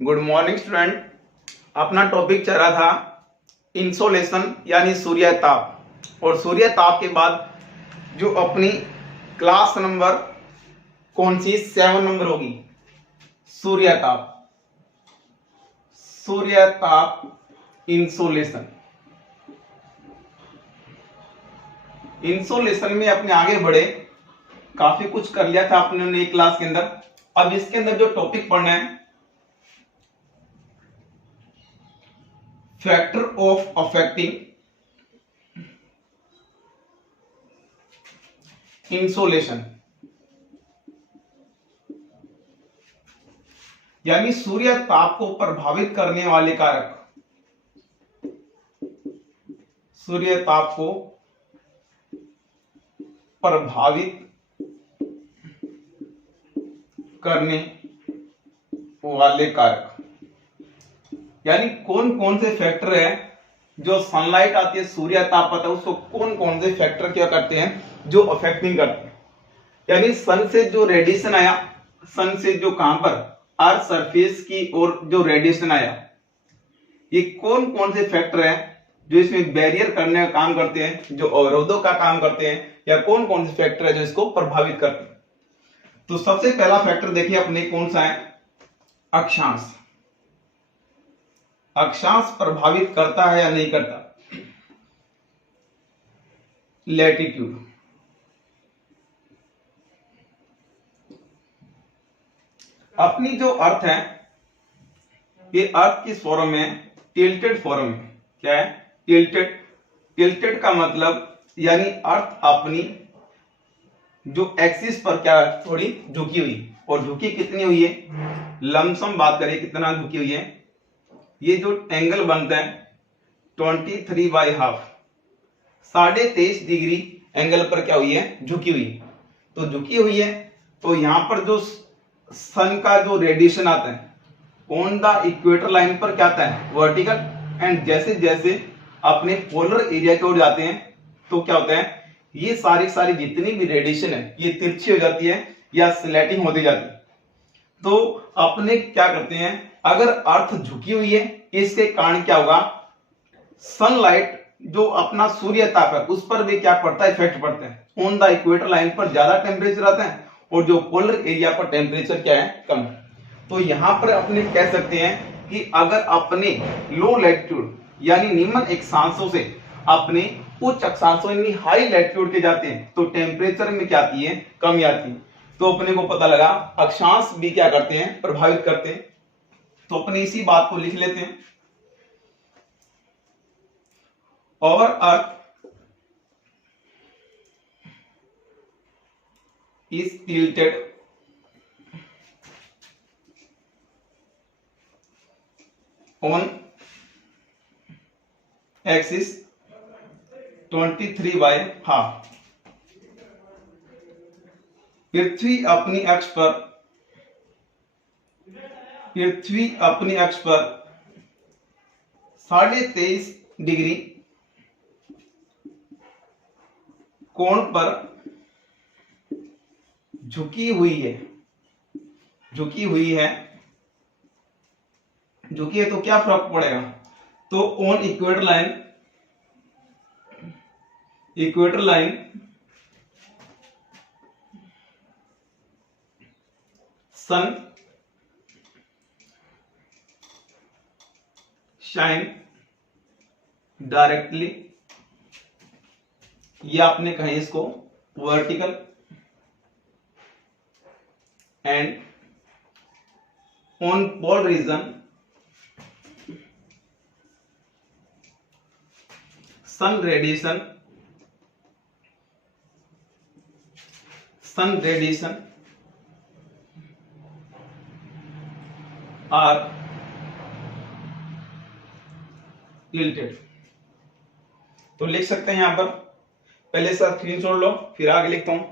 Good morning student. अपना topic चल रहा था इंसोलेशन यानी सूर्य ताप। और सूर्य ताप के बाद जो अपनी क्लास नंबर कौन सी 7 नंबर होगी, सूर्य ताप। सूर्य ताप इंसोलेशन। इंसोलेशन में अपने आगे बढ़े, काफी कुछ कर लिया था अपने एक क्लास के अंदर। अब इसके अंदर जो टॉपिक पढ़ना है, फैक्टर ऑफ अफेक्टिंग इंसोलेशन, यानी सूर्य ताप को प्रभावित करने वाले कारक। सूर्य ताप को प्रभावित करने वाले कारक, यानी कौन कौन से फैक्टर है जो सनलाइट आती है, सूर्य ताप आता है, उसको कौन कौन से फैक्टर क्या करते हैं जो अफेक्टिंग करते हैं। यानी सन से जो रेडिएशन आया, सन से जो कहां पर अर्थ सरफेस की ओर जो रेडिएशन आया, ये कौन कौन से फैक्टर हैं जो इसमें बैरियर करने का काम करते हैं, जो अवरोधों का काम करते हैं, या कौन कौन से फैक्टर है जो इसको प्रभावित करते हैं। तो सबसे पहला फैक्टर देखिए अपने कौन सा है, अक्षांश। अक्षांश प्रभावित करता है या नहीं करता। लैटिट्यूड, अपनी जो अर्थ है, ये अर्थ किस फॉर्म में, टिल्टेड फॉर्म में। क्या है, टिल्टेड। टिल्टेड का मतलब यानी अर्थ अपनी जो एक्सिस पर क्या थोड़ी झुकी हुई, और झुकी कितनी हुई है, लमसम बात करें कितना झुकी हुई है, ये जो एंगल बनता है 23/2, 23.5 डिग्री एंगल पर क्या हुई है, झुकी हुई। तो झुकी हुई है, तो यहां पर जो सन का जो रेडिएशन आता है ऑन द इक्वेटर लाइन पर क्या आता है, वर्टिकल। एंड जैसे जैसे अपने पोलर एरिया की ओर जाते हैं तो क्या होता है, ये सारी जितनी भी रेडिएशन है ये तिरछी हो जाती है या स्लैटिंग होती जाती है। तो अपने क्या करते हैं, अगर अर्थ झुकी हुई है, इसके कारण क्या होगा, सनलाइट जो अपना सूर्य ताप है उस पर भी क्या पड़ता है, इफेक्ट पड़ता है। ऑन द इक्वेटर लाइन पर ज्यादा टेम्परेचर आता है और जो पोलर एरिया पर टेम्परेचर क्या है, कम। तो यहां पर अपने कह सकते हैं कि अगर अपने लो लैटिट्यूड यानी निम्न अक्षांशों से अपने उच्च अक्षांशों यानी हाई लैटिट्यूड के जाते हैं तो टेम्परेचर में क्या आती है, कमी आती है। तो अपने को पता लगा अक्षांश भी क्या करते हैं, प्रभावित करते हैं। तो अपने इसी बात को लिख लेते हैं। और अर्थ is tilted on axis 23/2। पृथ्वी अपनी अक्ष पर 23.5 डिग्री कोण पर झुकी हुई है। झुकी है तो क्या फर्क पड़ेगा, तो on equator line sun shine directly, या आपने कहें इसको vertical, and on pole region sun radiation are tilted. तो लिख सकते हैं यहां पर, पहले सर स्क्रीनशॉट लो फिर आगे लिखता हूं।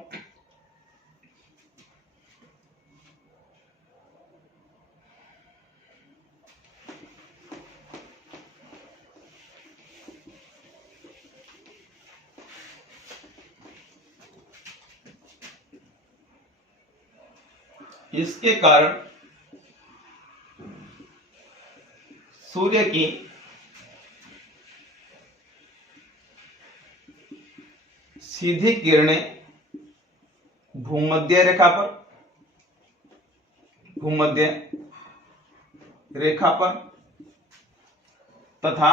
इसके कारण सूर्य की सीधी किरणें भूमध्य रेखा पर तथा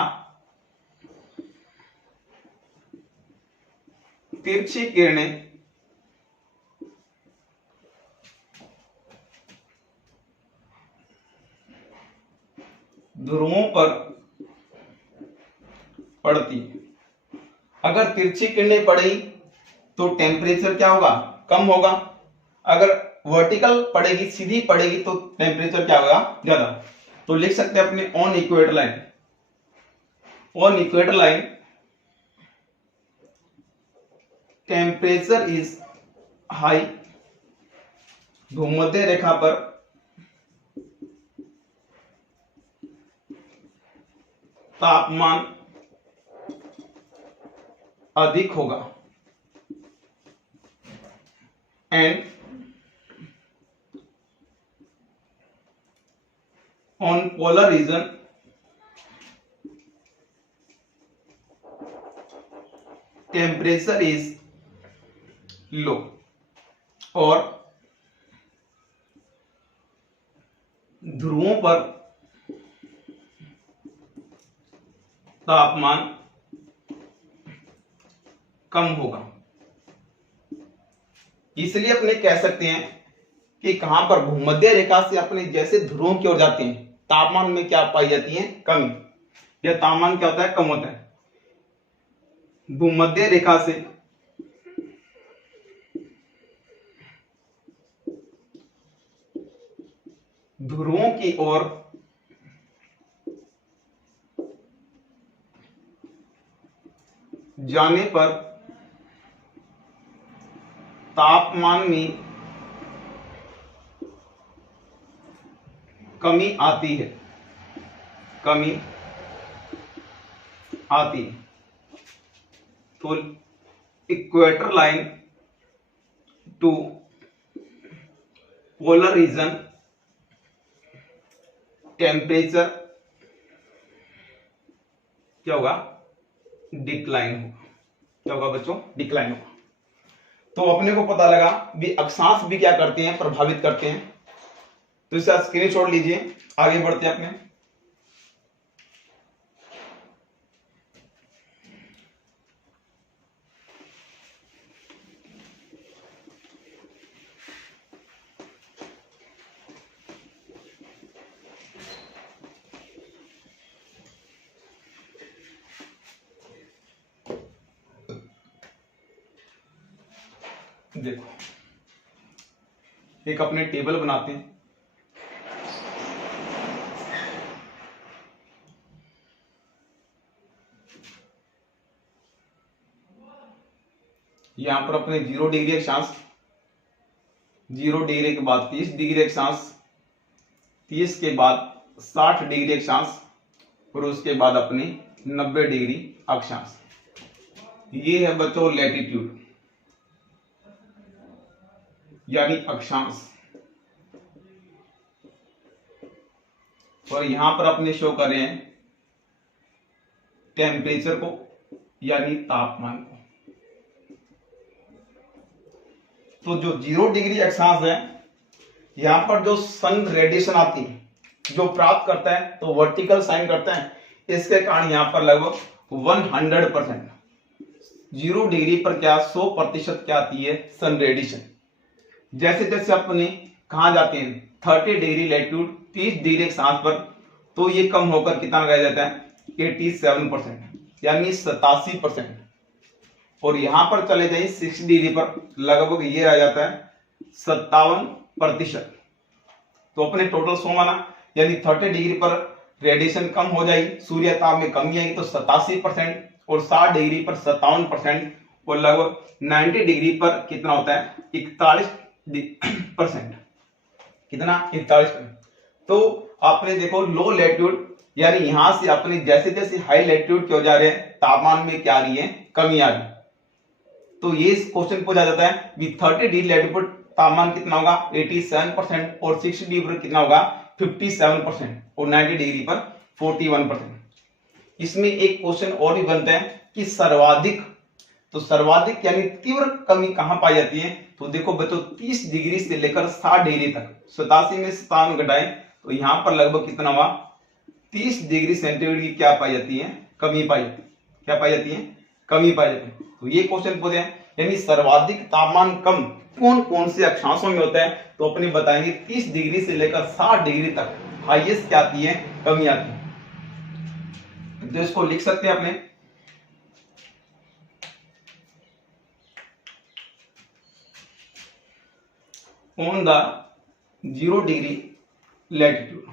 तिरछी किरणें ध्रुवों पर पड़ती। अगर तिरछी किरणें पड़ेगी तो टेम्परेचर क्या होगा, कम होगा। अगर वर्टिकल पड़ेगी, सीधी पड़ेगी, तो टेम्परेचर क्या होगा, ज्यादा। तो लिख सकते हैं अपने on equator line temperature is high, भूमध्य रेखा पर तापमान अधिक होगा, and on polar region temperature is low. और ध्रुवों पर तापमान कम होगा। इसलिए अपने कह सकते हैं कि कहां पर भूमध्य रेखा से अपने जैसे ध्रुवों की ओर जाते हैं तापमान में क्या पाई जाती है, कमी, या तापमान क्या होता है, कम होता है। भूमध्य रेखा से ध्रुवों की ओर जाने पर तापमान में कमी आती है, तो equator line to polar region temperature क्या होगा, डिक्लाइन होगा। क्या होगा बच्चों, डिक्लाइन होगा। तो अपने को पता लगा भी अक्षांश भी क्या करते हैं, प्रभावित करते हैं। तो इसका स्क्रीनशॉट लीजिए, आगे बढ़ते हैं अपने। देखो, एक अपने टेबल बनाते हैं। यहां पर अपने 0 डिग्री अक्षांश, 0 डिग्री के बाद 30 डिग्री अक्षांश, 30 के बाद 60 डिग्री अक्षांश, और उसके बाद अपने 90 डिग्री अक्षांश। ये है बच्चों लैटिट्यूड यानी अक्षांश। और यहां पर अपने शो कर रहे हैं टेम्परेचर को यानी तापमान को। तो जो 0 डिग्री अक्षांश है, यहां पर जो सन रेडिएशन आती है, जो प्राप्त करता है तो वर्टिकल साइन करता है। इसके कारण यहां पर लगभग 100% 0 डिग्री पर क्या 100% क्या आती है, सन रेडिएशन। जैसे जैसे अपने कहां जाते हैं 30 डिग्री लैटिट्यूड, 30 डिग्री अक्षांश पर, तो ये कम होकर कितना रह जाता है, 87% यानी 87%। और यहां पर चले जाइए 60 डिग्री पर, लगभग ये रह जाता है 57%। तो अपने टोटल 100 माना, यानी 30 डिग्री पर रेडिएशन कम हो जाएगी, सूर्य ताप में कमी आएगी, तो 87%, और 60 डिग्री पर 57%, और लगभग 90 डिग्री पर कितना होता है, 41%। कितना, 41%। तो आपने देखो लो लैटिट्यूड यानी यहां से अपने जैसे जैसे हाई लैटिट्यूड की ओर जा रहे हैं तापमान में क्या आ रही है, कमी आ रही। तो ये क्वेश्चन पूछा जाता है कि 30 डिग्री लैटिट्यूड पर तापमान कितना होगा, 87%, और 60 डिग्री पर कितना होगा, 57%, और 90 डिग्री पर 41%। इसमें एक क्वेश्चन और भी बनता है कि सर्वाधिक, तो सर्वाधिक यानी तीव्र कमी कहां पाई जाती है? तो देखो बच्चों 30 डिग्री से लेकर 60 डिग्री तक, 87 में 57 घटाएं तो यहां पर लगभग कितना हुआ? 30 डिग्री सेंटीग्रेड की क्या पाई जाती है? कमी पाई जाती है। क्या पाई जाती है? कमी पाई जाती है। तो ये क्वेश्चन पूछे हैं, यानी सर्वाधिक तापमान कम कौन कौन से अक्षांशों में होता है? तो अपने बताएंगे 30 डिग्री से लेकर 60 डिग्री तक हाईएस्ट क्या आती है? कमी आती है। तो इसको लिख सकते हैं अपने, on the 0 degree latitude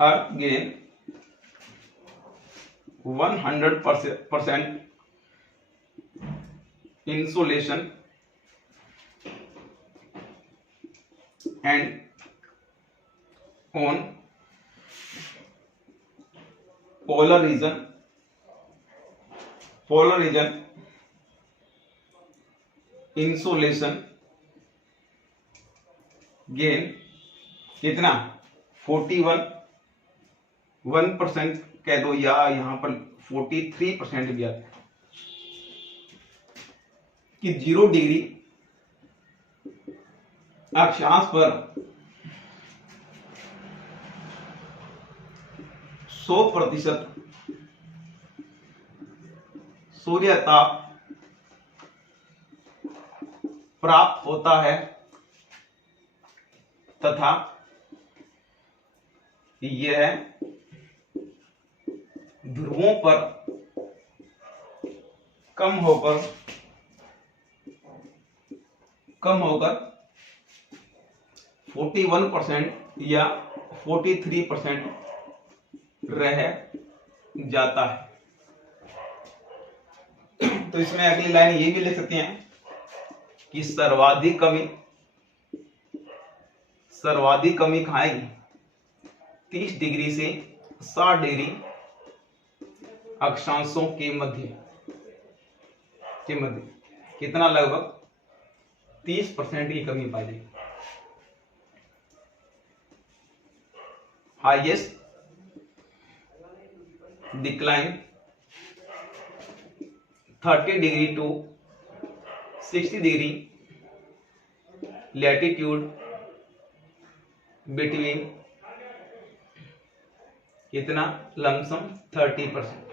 earth gain 100% insolation and on polar region insolation gain कितना? 41% कह दो, या यहां पर 43% भी आता है कि 0 डिग्री अक्षांश पर 100% सूर्य ताप प्राप्त होता है तथा यह ध्रुवों पर कम होकर 41% या 43% रह जाता है। तो इसमें अगली लाइन ये भी लिख सकते हैं कि सर्वाधिक कमी कहां आएगी? 30 डिग्री से 60 डिग्री अक्षांशों के मध्य कितना? लगभग 30% की कमी पाई जाएगी। Highest decline 30 degree to 60 degree latitude between कितना? लमसम 30%।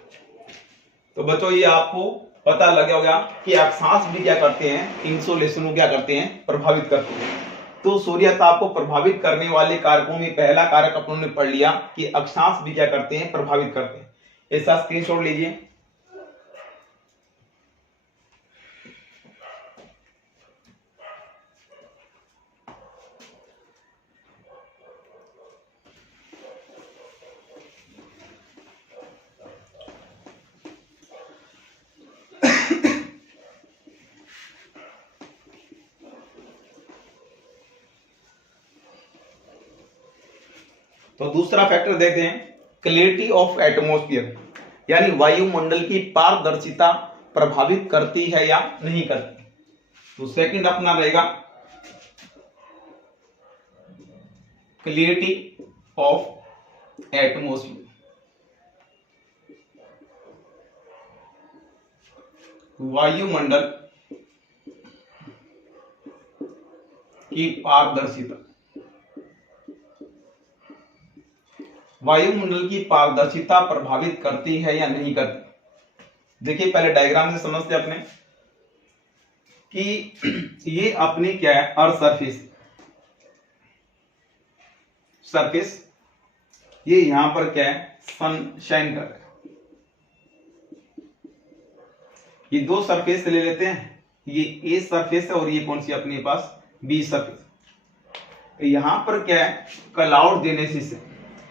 तो बच्चों ये आपको पता लग गया होगा कि अक्षांश भी क्या करते हैं? इंसोलेशन को क्या करते हैं? प्रभावित करते हैं। तो सूर्य ताप को प्रभावित करने वाले कारकों में पहला कारक अपन ने पढ़ लिया कि अक्षांश भी क्या करते हैं? प्रभावित करते हैं। ऐसा स्क्रीनशॉट लीजिए। तो दूसरा फैक्टर देखते हैं, क्लैरिटी ऑफ एटमॉस्फेयर, यानी वायुमंडल की पारदर्शिता प्रभावित करती है या नहीं करती। तो सेकंड अपना रहेगा क्लैरिटी ऑफ एटमॉस्फेयर, वायुमंडल की पारदर्शिता। वायुमंडल की पारदर्शिता प्रभावित करती है या नहीं करती। देखिए पहले डायग्राम से समझते अपने कि ये अपनी क्या है? अर्थ सरफेस, ये यहां पर क्या है? सनशाइन कर रहा है। ये दो सरफेस ले लेते हैं, ये ए सरफेस है और ये कौन सी अपने पास? B surface. यहां पर क्या है? क्लाउड देने से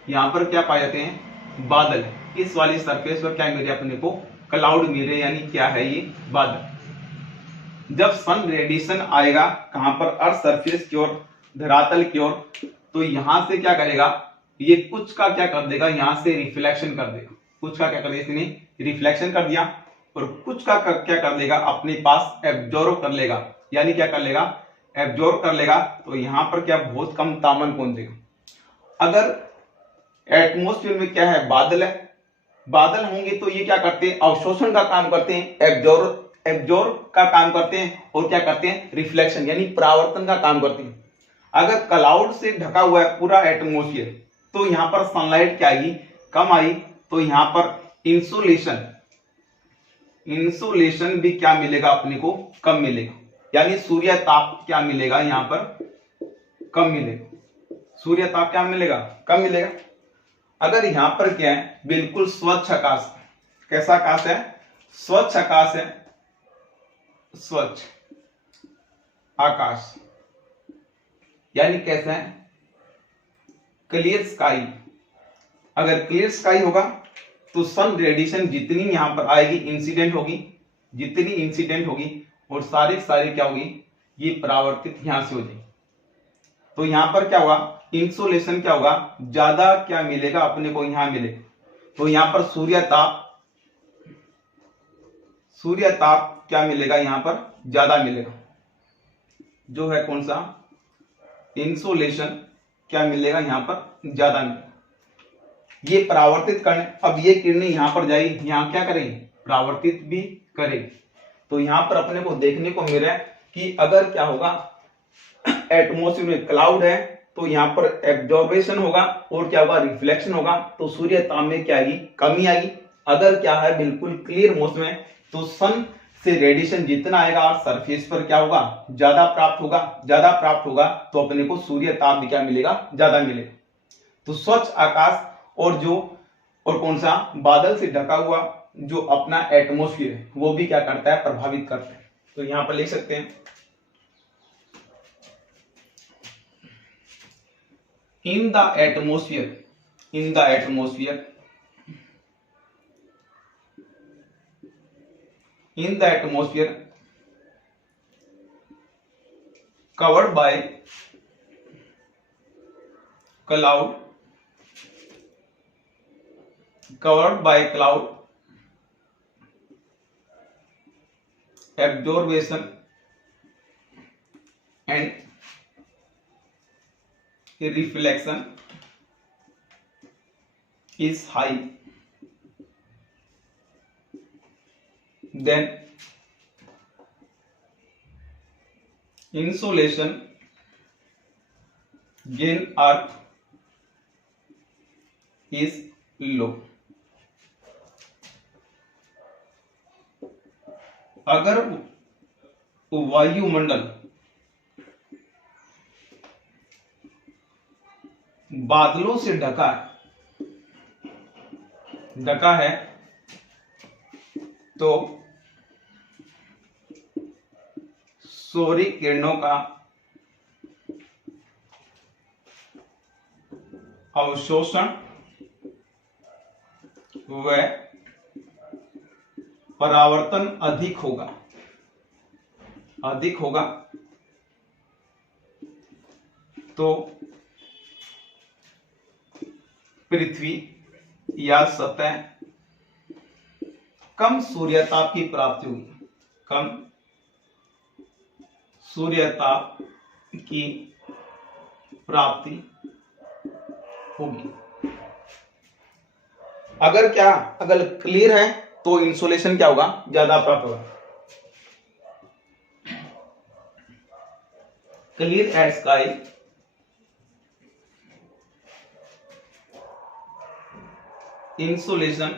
यहां पर क्या पाए जाते हैं? बादल। इस वाली सरफेस पर क्या मिले अपने को? क्लाउड मिले, यानी क्या है? ये बादल। जब सन रेडिएशन आएगा कहां पर? अर्थ सरफेस की ओर, धरातल की ओर, तो यहां से क्या करेगा? ये कुछ का क्या कर देगा? यहां से रिफ्लेक्शन कर देगा। कुछ का क्या कर दिया इसने? रिफ्लेक्शन कर दिया। और कुछ का क्या कर देगा? अपने पास एब्जॉर्ब कर लेगा, यानी क्या कर लेगा? एब्जॉर्ब कर लेगा तो यहाँ पर क्या बहुत कम तापमान पहुंचेगा। अगर एटमोस्फेयर में क्या है, बादल है, बादल होंगे तो ये क्या करते हैं, अवशोषण का काम करते हैं, एब्जॉर्ब का काम करते हैं, और क्या करते हैं, रिफ्लेक्शन यानी परावर्तन का काम करते हैं। अगर क्लाउड से ढका हुआ है पूरा एटमोस्फियर तो यहाँ पर सनलाइट क्या आएगी, कम आई, तो यहाँ पर इंसोलेशन भी क्या मिलेगा अपने को, कम मिलेगा, यानी सूर्य ताप क्या मिलेगा यहाँ पर, कम मिलेगा। सूर्य ताप क्या मिलेगा, कम मिलेगा। अगर यहां पर क्या है, बिल्कुल स्वच्छ आकाश, कैसा आकाश है, स्वच्छ आकाश है, स्वच्छ आकाश यानी कैसा है, क्लियर स्काई। अगर क्लियर स्काई होगा तो सन रेडिएशन जितनी यहां पर आएगी, जितनी इंसिडेंट होगी और सारी क्या होगी, ये परावर्तित यहां से हो जाएगी। तो यहां पर क्या होगा, इंसोलेशन क्या होगा, ज्यादा क्या मिलेगा अपने को, यहां मिलेगा। तो यहां पर सूर्य ताप क्या मिलेगा, यहां पर ज्यादा मिलेगा, जो है कौन सा, इंसोलेशन क्या मिलेगा, यहां पर ज्यादा मिलेगा। ये परावर्तित करने, अब ये किरणें यहां पर जाएगी, यहां क्या करेगी, परावर्तित भी करेगी। तो यहां पर अपने को देखने को मिल रहा है कि अगर क्या होगा, एटमोस्फेयर में क्लाउड है तो यहाँ पर एब्जॉर्बेशन होगा और क्या होगा, रिफ्लेक्शन होगा, तो सूर्य ताप में क्या आएगी, कमी आएगी। अगर क्या है, बिल्कुल क्लियर मौसम है तो सन से रेडिएशन जितना आएगा सरफेस पर क्या होगा, ज्यादा प्राप्त होगा, तो अपने को सूर्य ताप भी क्या मिलेगा, ज्यादा मिलेगा। तो स्वच्छ आकाश और कौन सा, बादल से ढका हुआ जो अपना एटमोस्फियर है वो भी क्या करता है, प्रभावित करता है। तो यहां पर लिख सकते हैं, in the atmosphere covered by cloud absorption and reflection is high, then insolation gain earth is low। अगर वायुमंडल बादलों से ढका है तो सूर्य किरणों का अवशोषण व परावर्तन अधिक होगा तो पृथ्वी या सतह कम सूर्यताप की प्राप्ति होगी, कम सूर्यताप की प्राप्ति होगी। अगर क्लियर है तो इंसोलेशन क्या होगा, ज्यादा प्राप्त होगा। Clear eight sky insolation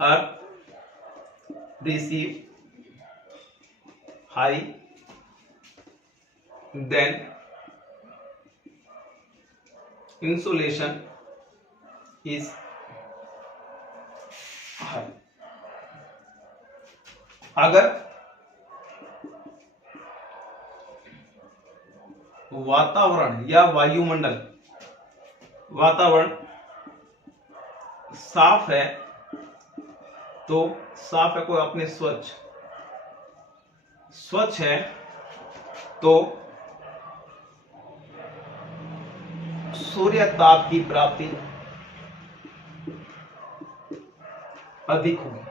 earth receive high, then insolation is high। अगर वातावरण या वातावरण साफ है तो साफ है, कोई अपने स्वच्छ है तो सूर्य ताप की प्राप्ति अधिक होगी।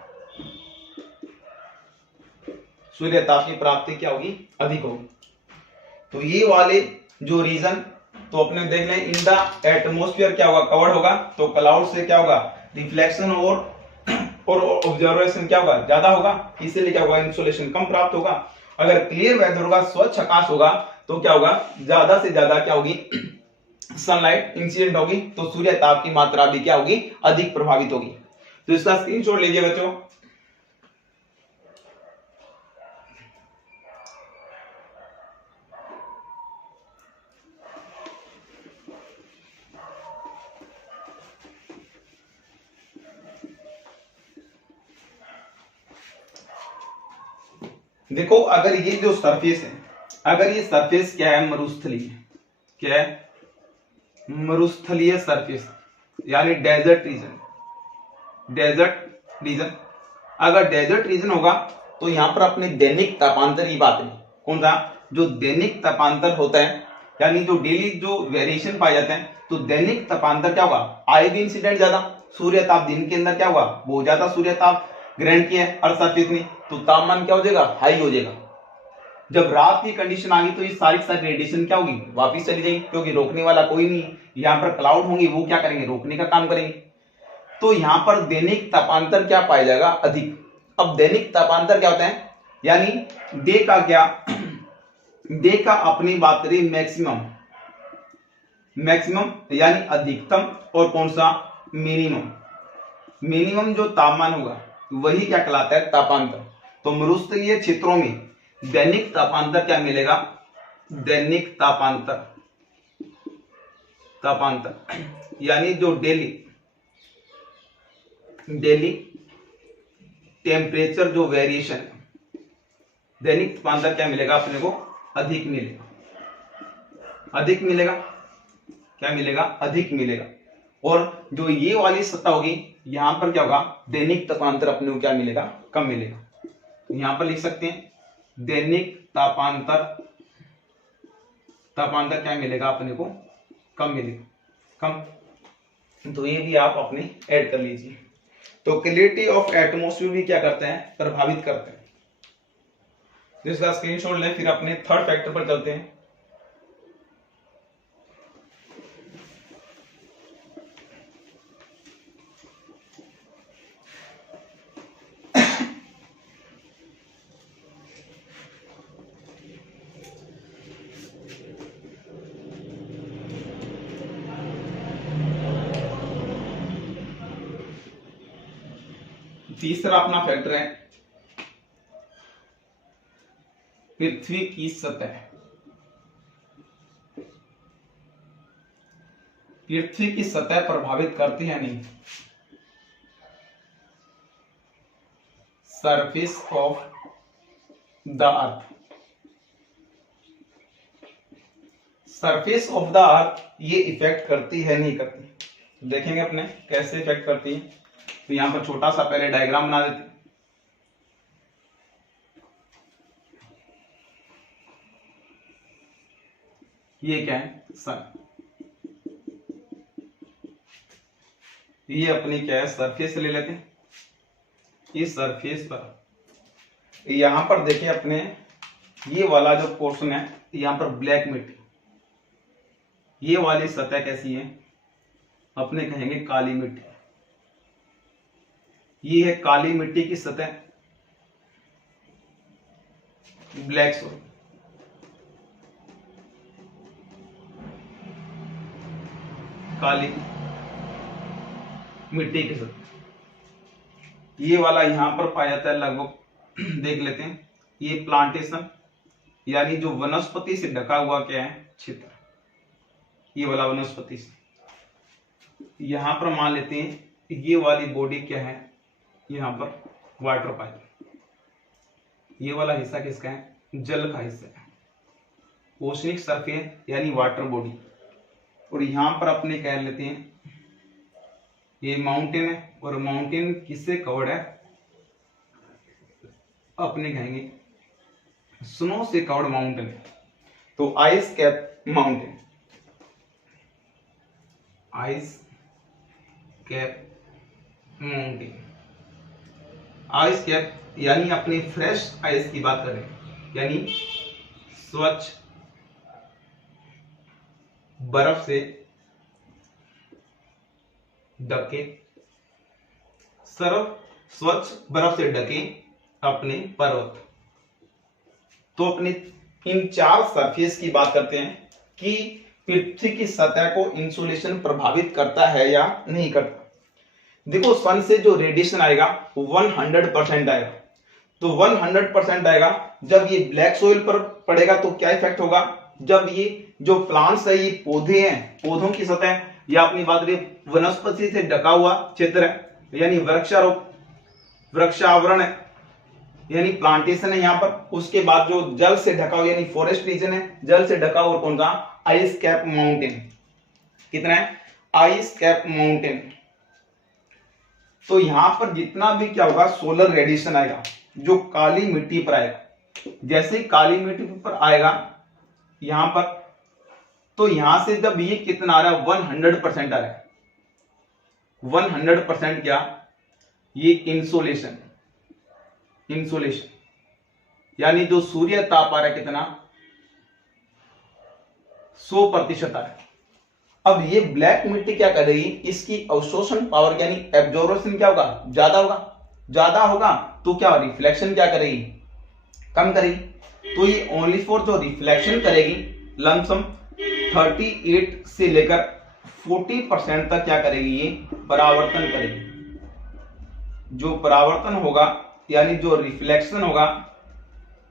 सूर्य ताप की प्राप्ति क्या होगी, अधिक होगी। तो ये वाले जो रीजन तो अपने देख लें, इन द एटमोस्फियर क्या होगा, कवर्ड होगा, तो क्लाउड से क्या होगा, रिफ्लेक्शन और ऑब्जर्वेशन क्या होगा, ज्यादा होगा, इसीलिए क्या होगा, इंसोलेशन कम प्राप्त होगा। अगर क्लियर वेदर होगा, स्वच्छ आकाश होगा, तो क्या होगा, ज्यादा से ज्यादा क्या होगी, सनलाइट इंसिडेंट होगी, तो सूर्य ताप की मात्रा भी क्या होगी, अधिक प्रभावित होगी। तो इसका स्क्रीनशॉट लीजिए बच्चों। देखो, अगर ये जो सरफेस है, अगर ये सरफेस क्या है, मरुस्थलीय, क्या है, मरुस्थलीय सरफेस, यानी डेजर्ट रीजन, डेजर्ट रीजन। अगर डेजर्ट रीजन होगा तो यहां पर अपने दैनिक तापांतर की बात नहीं, कौन सा, जो दैनिक तापांतर होता है, यानी जो डेली जो वेरिएशन पाए जाते हैं, तो दैनिक तापांतर क्या होगा, आए दिन इंसिडेंट ज्यादा, सूर्य ताप दिन के अंदर क्या होगा, बहुत ज्यादा सूर्य ताप ग्रहण किया है अर्थ सरफेस ने, तो तापमान क्या हो जाएगा, हाई हो जाएगा। जब रात की कंडीशन आ गई तो ये सारी सारी रेडिएशन क्या होगी, वापिस चली जाएगी, क्योंकि रोकने वाला कोई नहीं, यहाँ पर क्लाउड होंगे, वो क्या करेंगे, रोकने का काम करेंगे। तो यहाँ पर दैनिक तापांतर क्या पाया जाएगा, अधिक। अब दैनिक तापांतर क्या होता है, यानी डे का क्या, डे का अपनी बात करें मैक्सिमम, मैक्सिमम यानी अधिकतम, और कौन सा, मिनिमम, मिनिमम जो तापमान होगा वही क्या कहलाता है, तापांतर। तो मरुस्थलीय क्षेत्रों में दैनिक तापांतर क्या मिलेगा, दैनिक तापांतर, तापांतर यानी जो डेली टेम्परेचर जो वेरिएशन, दैनिक तापांतर क्या मिलेगा अपने को, अधिक मिलेगा, अधिक मिलेगा, क्या मिलेगा, अधिक मिलेगा। और जो ये वाली सतह होगी, यहां पर क्या होगा, दैनिक तापांतर अपने को क्या मिलेगा, कम मिलेगा। तो यहां पर लिख सकते हैं दैनिक तापांतर, तापांतर क्या मिलेगा अपने को, कम मिलेगा, कम। तो ये भी आप अपने ऐड कर लीजिए। तो क्लैरिटी ऑफ एटमॉस्फेयर भी क्या करते हैं, प्रभावित करते हैं। तो इसका स्क्रीनशॉट लें, फिर अपने थर्ड फैक्टर पर चलते हैं। तीसरा अपना फैक्टर है पृथ्वी की सतह। पृथ्वी की सतह प्रभावित करती है नहीं, surface of the earth, surface of the अर्थ ये इफेक्ट करती है नहीं करती। देखेंगे अपने कैसे इफेक्ट करती है। तो यहां पर छोटा सा पहले डायग्राम बना देते हैं। ये क्या है, सन, ये अपनी क्या है, सरफेस ले लेते हैं। इस सरफेस पर यहां पर देखिए अपने ये वाला जो पोर्शन है, यहां पर ब्लैक मिट्टी, ये वाली सतह कैसी है, अपने कहेंगे काली मिट्टी। ये है काली मिट्टी की सतह, ब्लैक सॉइल। काली मिट्टी की सतह, ये वाला यहां पर पाया जाता है लगभग देख लेते हैं। ये प्लांटेशन यानी जो वनस्पति से ढका हुआ क्या है, क्षेत्र, ये वाला वनस्पति से। यहां पर मान लेते हैं ये वाली बॉडी क्या है, यहां पर वाटर पाइप, ये वाला हिस्सा किसका है, जल का हिस्सा है, ओशनिक सरफेस यानी वाटर बॉडी। और यहां पर अपने कह लेते हैं ये माउंटेन है, और माउंटेन किससे कवर्ड है, अपने कहेंगे स्नो से कवर्ड माउंटेन। तो ice cap mountain, ice cap mountain, ice cap यानी अपने फ्रेश आइस की बात करें, यानी स्वच्छ बर्फ से ढके, स्वच्छ बर्फ से ढके अपने पर्वत। तो अपने इन चार सरफेस की बात करते हैं कि पृथ्वी की सतह को इंसुलेशन प्रभावित करता है या नहीं करता। देखो सन से जो रेडिएशन आएगा वो 100% आएगा। तो 100% आएगा। जब ये ब्लैक सोइल पर पड़ेगा तो क्या इफेक्ट होगा, जब ये जो प्लांट्स है, ये पौधे हैं, पौधों की सतह या अपनी बात करें वनस्पति से ढका हुआ क्षेत्र है, यानी वृक्षावरण है, यानी प्लांटेशन है यहाँ पर। उसके बाद जो जल से ढका हुआ यानी फॉरेस्ट रीजन है, जल से ढका हुआ कौन सा, आइस कैप माउंटेन। कितना है, आइस कैप माउंटेन। तो यहां पर जितना भी क्या होगा सोलर रेडिएशन आएगा जो काली मिट्टी पर आएगा, जैसे काली मिट्टी पर आएगा यहां पर, तो यहां से जब ये कितना आ रहा है 100% आ रहा है। 100% क्या, ये इंसोलेशन यानी जो सूर्य ताप आ रहा है कितना 100% आ रहा है। अब ये ब्लैक मिट्टी क्या कर रही है, इसकी अवशोषण पावर यानी एब्जॉर्प्शन क्या होगा, ज्यादा होगा तो क्या रिफ्लेक्शन क्या करेगी, कम करेगी। तो ये ओनली फॉर जो रिफ्लेक्शन करेगी लमसम 38 से लेकर 40% तक क्या करेगी, ये परावर्तन करेगी। जो परावर्तन होगा यानी जो रिफ्लेक्शन होगा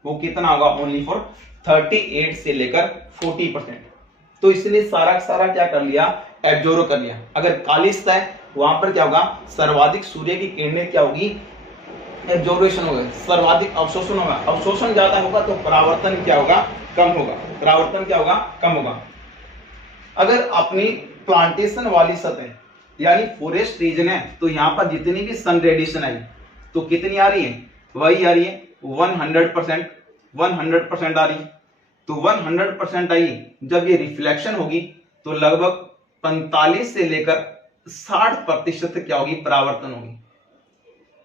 वो कितना होगा, ओनली फॉर 38 से लेकर 40%। तो इसने सारा क्या कर लिया, एब्जॉर्ब कर लिया। अगर काली सतह है वहां पर क्या होगा, सर्वाधिक सूर्य की किरणें क्या होगी, एब्जॉर्प्शन होगा, सर्वाधिक अवशोषण होगा। अवशोषण ज्यादा होगा तो परावर्तन क्या होगा, कम होगा। अगर अपनी प्लांटेशन वाली सतह यानी फॉरेस्ट रीजन है तो यहां पर जितनी भी सन रेडिएशन आई तो कितनी आ रही है, वही आ रही है 100% आ रही है। तो 100% आई, जब ये रिफ्लेक्शन होगी तो लगभग 45 से लेकर 60% क्या होगी, परावर्तन होगी।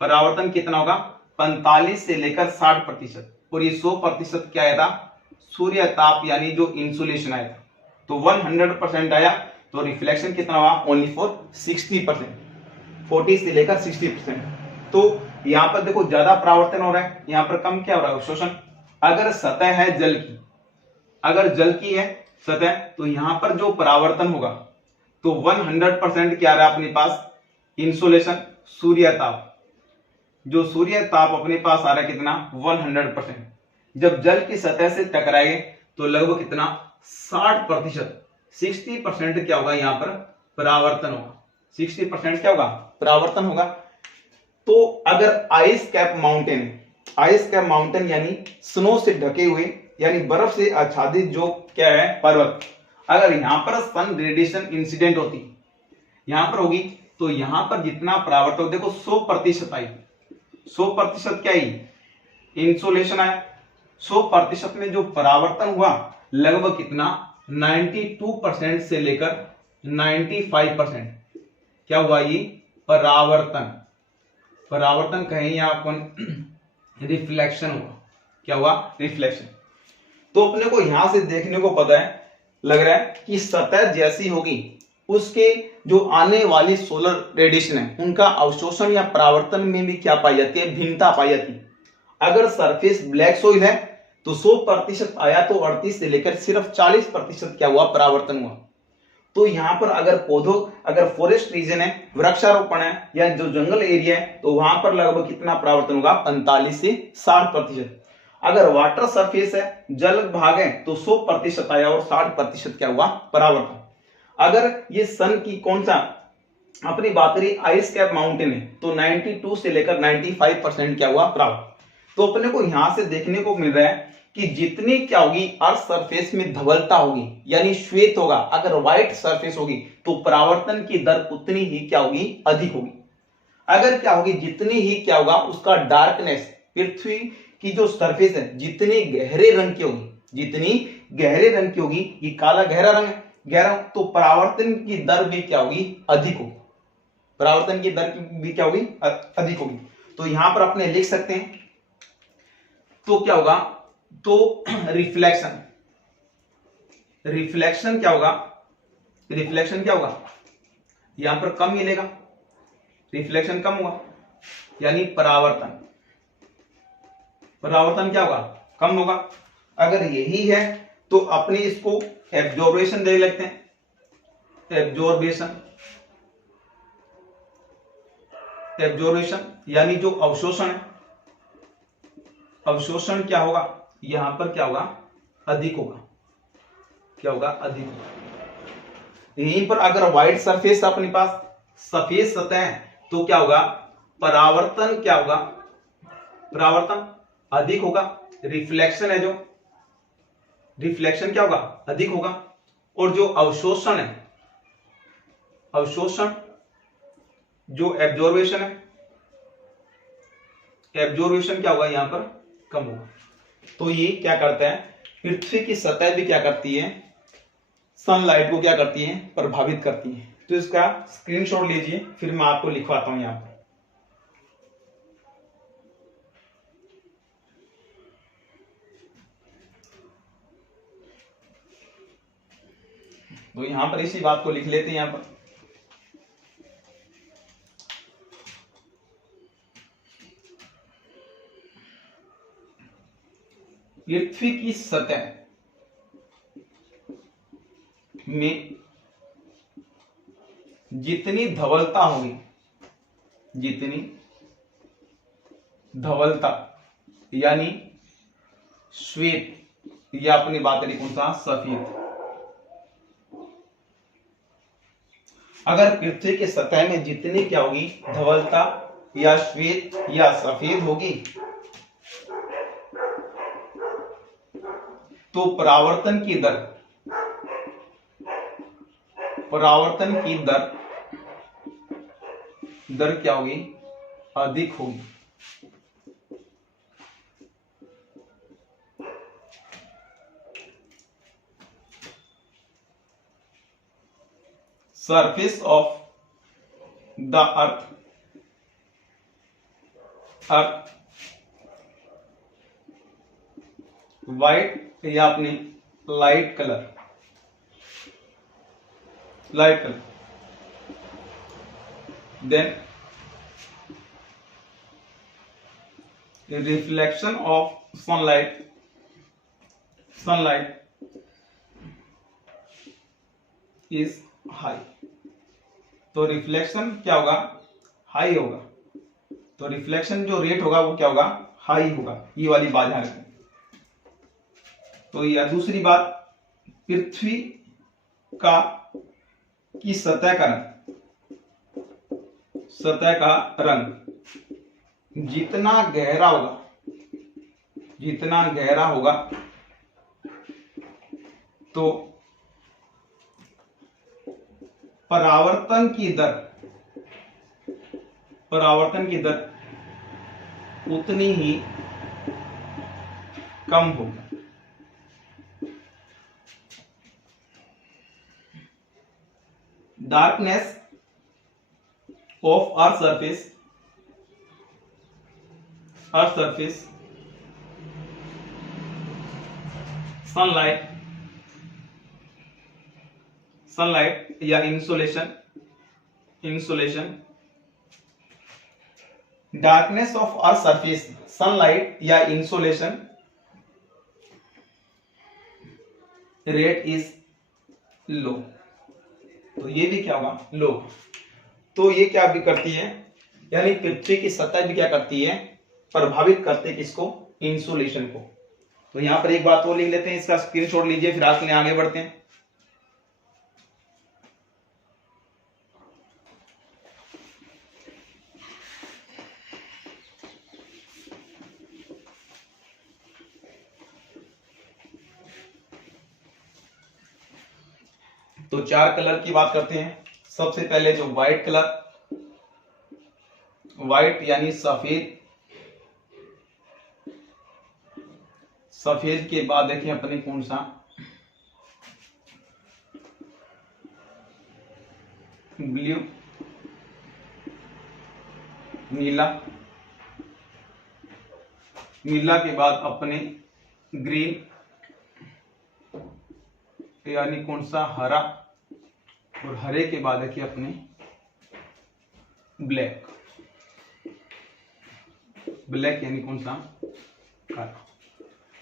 परावर्तन कितना होगा, 45 से लेकर 60%। और ये 100% क्या आया था, सूर्य ताप यानी जो इंसुलेशन आया था। तो 100% आया तो रिफ्लेक्शन कितना हुआ, ओनली फॉर 60%, 40 से लेकर 60%। तो यहां पर देखो ज्यादा परावर्तन हो रहा है, यहां पर कम क्या हो रहा है, अवशोषण। अगर सतह है जल की, अगर जल की है सतह तो यहां पर जो परावर्तन होगा तो 100% क्या आ रहा है अपने पास, इंसोलेशन, सूर्य ताप। जो सूर्य ताप अपने पास आ रहा है कितना, 100%। जब जल की सतह से टकराए तो लगभग कितना, 60%, 60% क्या होगा, यहां पर परावर्तन होगा। 60% क्या होगा, परावर्तन होगा। तो अगर आइस कैप माउंटेन यानी स्नो से ढके हुए यानी बर्फ से आच्छादित जो क्या है पर्वत, अगर यहां पर सन रेडिएशन इंसिडेंट होती यहां पर होगी तो यहां पर जितना परावर्तन, देखो 100% आई, 100% क्या आई, इंसोलेशन आया। 100% में जो परावर्तन हुआ लगभग कितना, 92% से लेकर 95% क्या हुआ, ये परावर्तन कहें या अपन रिफ्लेक्शन हुआ। क्या हुआ, रिफ्लेक्शन। तो अपने को यहां से देखने को पता है, लग रहा है कि सतह जैसी होगी उसके जो आने वाली सोलर रेडिएशन है उनका अवशोषण या परावर्तन में भी क्या पाई जाती है, भिन्नता पाई जाती है। अगर सरफेस ब्लैक सोइल है तो 100% आया तो 38 से लेकर सिर्फ 40% क्या हुआ, परावर्तन हुआ। तो यहां पर अगर फॉरेस्ट रीजन है, वृक्षारोपण है या जो जंगल एरिया है तो वहां पर लगभग कितना परावर्तन होगा, 45 से 60%। अगर वाटर सरफेस है, जल भाग है तो 100% आया और 60% क्या हुआ, परावर्तन। अगर ये सन की कौन सा अपनी बात करें आइस कैप माउंटेन है तो 92 से लेकर 95% क्या हुआ, परावर्तन। तो अपने को यहां से देखने को मिल रहा है कि जितनी क्या होगी अर्थ सरफेस में धवलता होगी यानी श्वेत होगा, अगर व्हाइट सरफेस होगी तो परावर्तन की दर उतनी ही क्या होगी, अधिक होगी। अगर क्या होगी, जितनी ही क्या होगा उसका डार्कनेस, पृथ्वी की जो सरफेस है जितनी गहरे रंग की होगी, ये काला गहरा रंग है, गहरा, तो परावर्तन की दर भी क्या होगी, अधिक होगी। तो यहां पर अपने लिख सकते हैं तो क्या होगा, तो रिफ्लेक्शन, रिफ्लेक्शन क्या होगा, रिफ्लेक्शन क्या होगा, यहां पर कम मिलेगा, रिफ्लेक्शन कम होगा, यानी परावर्तन, परावर्तन क्या होगा, कम होगा। अगर यही है तो अपने इसको एब्जॉर्बेशन दे लेते हैं, एब्जॉर्बेशन, एब्जॉर्बेशन यानी जो अवशोषण है, अवशोषण क्या होगा, यहां पर क्या होगा, अधिक होगा, क्या होगा, अधिक होगा। यहीं पर अगर व्हाइट सरफेस अपने पास, सफेद सतह है, तो क्या होगा, परावर्तन क्या होगा, परावर्तन अधिक होगा, रिफ्लेक्शन है जो, रिफ्लेक्शन क्या होगा, अधिक होगा, और जो अवशोषण है, अवशोषण, जो एब्जॉर्बेशन है, एब्जॉर्बेशन क्या होगा, यहां पर कम होगा। तो ये क्या करता है, पृथ्वी की सतह भी क्या करती है, सनलाइट को क्या करती है, प्रभावित करती है। तो इसका स्क्रीनशॉट लीजिए, फिर मैं आपको लिखवाता हूं यहां पर। तो यहां पर इसी बात को लिख लेते हैं यहां पर। पृथ्वी की सतह में जितनी धवलता होगी, जितनी धवलता यानी श्वेत, या अपनी बात करें कौन सा, सफेद, अगर पृथ्वी के सतह में जितनी क्या होगी, धवलता या श्वेत या सफेद होगी, तो परावर्तन की दर, परावर्तन की दर, दर क्या होगी, अधिक होगी। Surface of the earth, earth white या अपने light colour, light colour, then reflection of sunlight, sunlight is high, तो रिफ्लेक्शन क्या होगा, हाई होगा, तो रिफ्लेक्शन जो रेट होगा वो क्या होगा, हाई होगा, ये वाली बात ध्यान रखें। तो यह दूसरी बात, पृथ्वी का की सतह का रंग, सतह का रंग जितना गहरा होगा, जितना गहरा होगा, तो परावर्तन की दर, परावर्तन की दर उतनी ही कम होगी। Darkness of earth surface, earth surface, sunlight, sunlight या insolation, insolation, darkness of earth surface, sunlight या इंसोलेशन रेट इज लो, तो ये भी क्या होगा, लो। तो ये क्या भी करती है, यानी पृथ्वी की सतह भी क्या करती है, प्रभावित करते किसको, इंसुलेशन को। तो यहां पर एक बात और लिख लेते हैं, इसका स्क्रीनशॉट लीजिए, फिर आगे बढ़ते हैं। तो चार कलर की बात करते हैं। सबसे पहले जो व्हाइट कलर, व्हाइट यानी सफेद, सफेद के बाद देखें अपने कौन सा, ब्लू, नीला, नीला के बाद अपने ग्रीन, यानी कौन सा हरा, और हरे के बाद है कि अपने ब्लैक, ब्लैक यानी कौन सा काला।